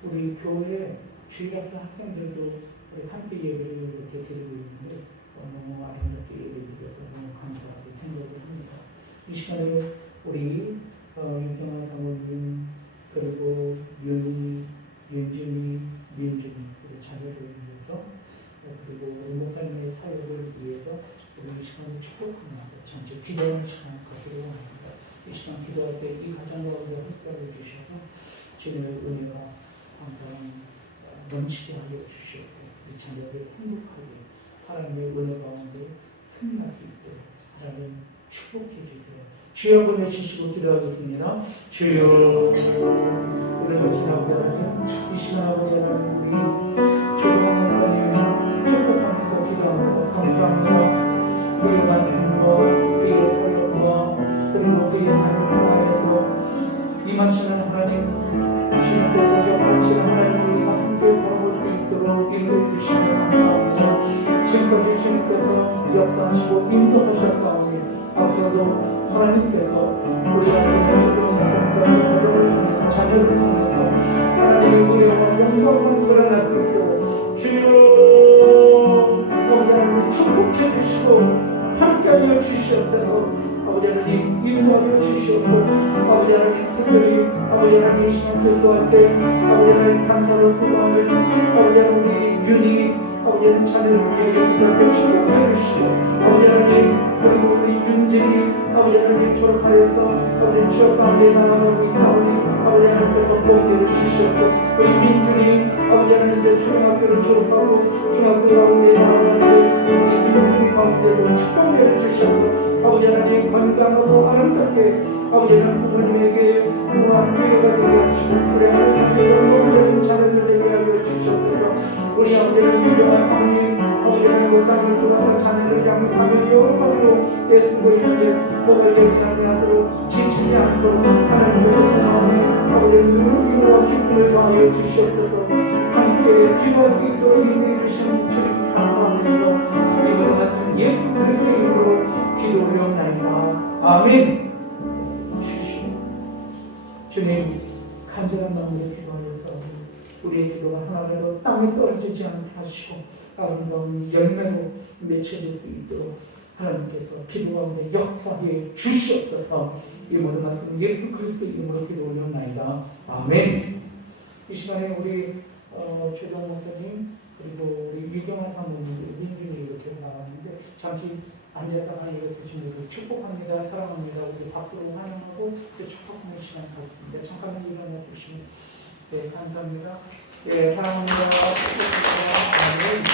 우리 교회 주일학교 학생들도 함께 예배를 이렇게 드리고 있는데 너무 아름답게 예배드려서 너무 감사하게 생각을 합니다. 이 시간에 우리 윤경아 사모님 그리고 윤진이, 민준이 자녀를 위해서 그리고 우리 목사님의 사역을 위해서 우리 이 시간을 축복합니다. 잠시 기도하는 시간 갖기로 합니다. 이 시간 기도할 때 이 가정 가운데 함께해 주셔서 주님의 은혜가 항상 넘치게 하여 주시옵고 우리 자녀들 행복하게 하나님의 은혜 가운데 승리할 수 있도록 하나님 축복해 주세요. 주여 보내주시고 기도하겠습니다. 주여 오늘 지나고 이 시간 아버지 하나님 우리 조정원 목사님 축복하면서 기도합니다. 감사합니다. 그의 말씀과 그의 사역과 그리고 그의 삶을 통하여서 임하시는 하나님 주님께서 역사하시는 하나님 우리가 함께 걸어볼 수 있도록 인도해 주시면 감사합니다. 지금까지 주님께서 역사하시고 인도하셨사오니 앞으로도 하나님께서 우리 아버지의 주종과 가정을 통해서 자녀를 통해서 하나님의 은혜와 영광을 드러날 수 있도록 주여 아버지 하나님 축복해 주시고 함께하여 주시옵소서. 아버지 하나님 인도하여 주시옵고 아버지 하나님 특별히 아버지 하나님 이 시간 기도할 때 아버지 하나님 감사를 기도하는 아버지 하나님 윤희 아버지 하나님 자녀를 위해 기도할 때 축복해 주시고 아버지 하나님 그리고 우리 윤진이 아버지 하나님 졸업하여서 아버지 취업 가운데 나아가고 있사오니 아버지 하나님께서 보호를 주시옵고 우리 민준이 아버지 하나님 이제 초등학교를 졸업하고 중학교 가운데 나아가는데 우리 민준이 가운데도 축복을 주시옵고 아버지 하나님 건강하고 아름답게 아버지 하나님 부모님에게 또한 위로가 되게 하시고 우리 하나님의 영광을 여는 자녀들에게 하여 주시옵소서. 우리 아버지는 유경아 사모님 아버지 하나님의 삶을 통해서 자녀를 양육하며 여러 가지로 애쓰고 있는데 그걸 얘기하지 않도록 지치지 않도록 하나님께서 마음에 아버지는 늘 위로와 기쁨을 더하여 주시옵소서. 함께 기도할 수 있도록 인도해 주시는 주님 감사하면서 이번 말씀 예수 그리스도의 이름으로 기도 올려옵나이다. 아멘. 주님 간절한 마음으로 기도하여서 우리의 기도가 하나라도 땅에 떨어지지 않게 하시고 아름다운 열매로 맺혀질 수 있도록 하나님께서 기도 가운데 역사해 주시옵소서. 이 모든 말씀 예수 그리스도 이름으로 기도 올려옵나이다. 아멘. 이 시간에 우리 최종 목사님 그리고 우리 유경아 사모님 민준이 이렇게 나왔는데 잠시 앉았다가 이렇게 친구들 축복합니다. 사랑합니다. 우리 박수로 환영하고 축복하는 시간 가졌습니다. 잠깐만 일어나 주시면 네 감사합니다. 네 사랑합니다. 네 감사합니다.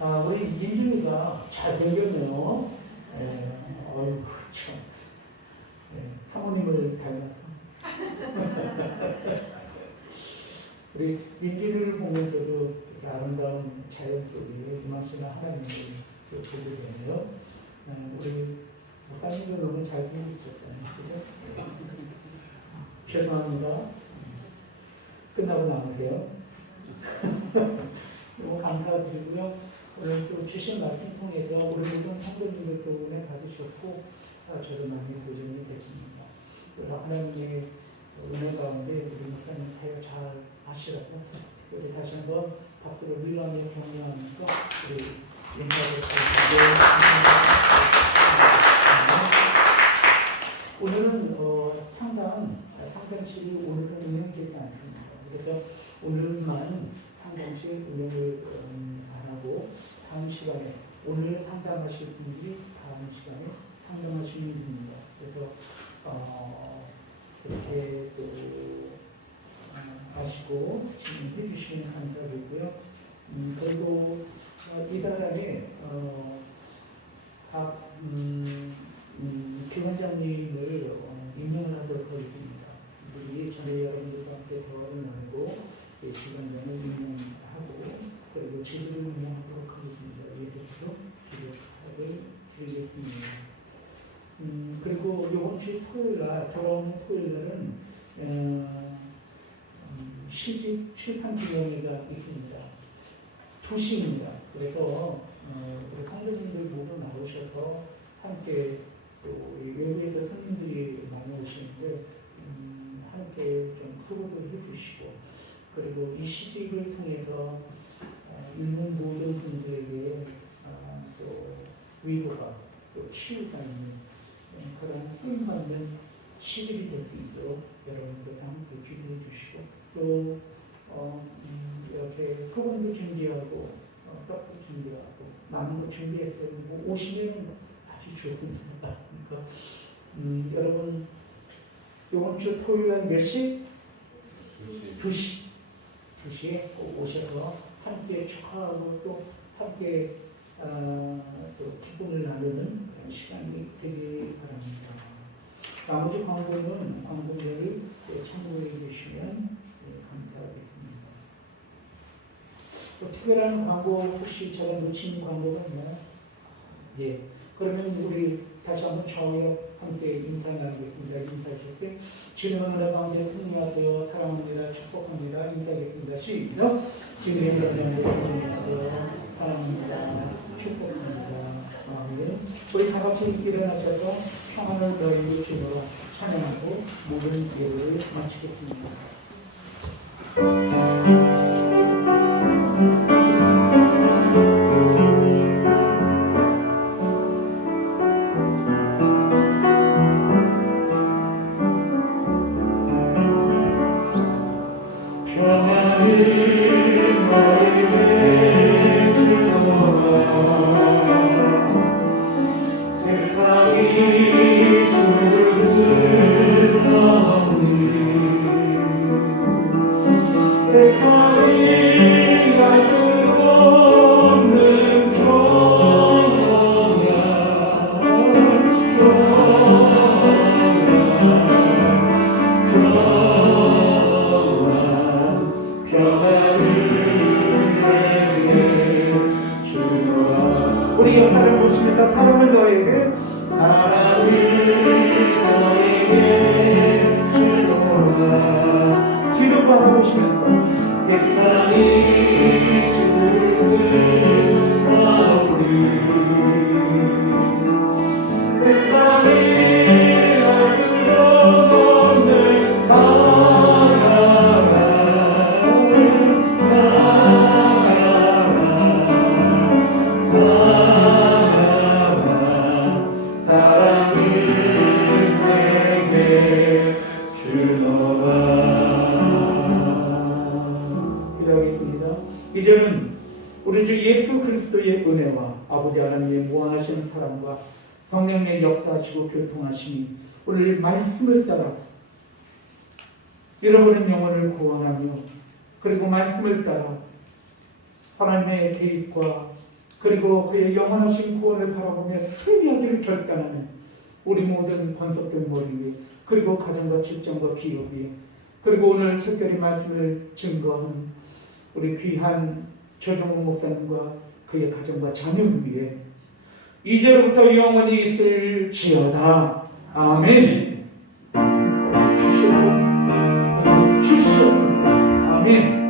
네 우리 민준이가 잘생겼네요. 네, 어휴 참 사모님을 닮았어. 우리 민지를 보면서도 이렇게 아름다운 자연 속에 이만치나 하나님을 보게 되네요. 우리 목사님도 너무 잘생기셨잖아요. 죄송합니다. 끝나고 나오세요. 너무 감사드리고요. 오늘 또 주신 말씀 통해서 우리 모든 성도님들도 은혜 받으셨고 저도 많이 보존이 됐습니다. 그래서 하나님의 은혜 가운데 우리 목사님 사역 잘 하시라고 우리 다시 한번 박수로 위로하며 격려하면서 우리 인사를 드리고 오늘은 상담실이 오늘은 운영되지 않습니다. 그래서 오늘만 상담실 운영을 안 하고 다음 시간에 오늘 상담하실 분들이 다음 시간에 상담하시는 분입니다. 그래서 그렇게 또 아시고 진행해 주시면 감사드리고요. 그리고 이달 안에 각 교원장님을 임명을 하도록 하겠습니다. 우리 전에 여러분들과 함께 대화를 나누고 기관장을 임명하고 그리고 제주를 임명하도록 하겠습니다. 예수로 기록을 드리겠습니다. 그리고 이번 주 토요일날 돌아오는 토요일날은 시집 출판 기념회가 있습니다. 2시입니다. 그래서 우리 성도님들 모두 나오셔서 함께 또 외부에서 손님들이 많이 오시는데 함께 좀 수고를 해주시고 그리고 이 시집을 통해서 읽는 모든 분들에게 또 위로가 또 치유가 있는 그런 힘받는 시집이 될 수 있도록 여러분들과 함께 기도해 주시고 또 이렇게 소금도 준비하고 떡도 준비하고 많은 거 준비했어요. 오시면 아주 좋습니다. 그러니까 여러분 이번 주 토요일 몇 시? 2시에 꼭 오셔서 함께 축하하고 또 함께 또 기쁨을 나누는 그런 시간이 되길 바랍니다. 나머지 광고를 참고해 주시면 감사하겠습니다. 또 특별한 광고 혹시 제가 놓친 광고가 있나요? 예. 그러면 우리 다시 한번 저와 함께 인사 나누겠습니다. 인사하실 때 주님의 은혜 가운데 승리하세요. 사랑합니다. 축복합니다. 인사하겠습니다. 시작. 주님의 은혜 가운데 사랑합니다. 축복합니다. 아멘. 우리 다 같이 일어나셔서 평안을 너희로 주님으로 찬양하고 모든 예를 마치겠습니다. 우리 역사를 보시면서 사랑을 너에게 주노라 기도 바라보시면서 내 사랑이 주를 쓰라오리 세상이 알 수 없는 이제는 우리 주 예수 그리스도의 은혜와 아버지 하나님의 무한하신 사랑과 성령의 역사하시고 교통하심이 오늘 말씀을 따라 잃어버린 영혼을 구원하며 그리고 말씀을 따라 하나님의 계획과 그리고 그의 영원하신 구원을 바라보며 승리하기를 결단하는 우리 모든 번석된 머리 위에 그리고 가정과 직장과 기업 위에 그리고 오늘 특별히 말씀을 증거한 우리 귀한 조정국 목사님과 그의 가정과 자녀 위에 이제로부터 영원히 있을지어다. 아멘. 주시옵소서. 아멘.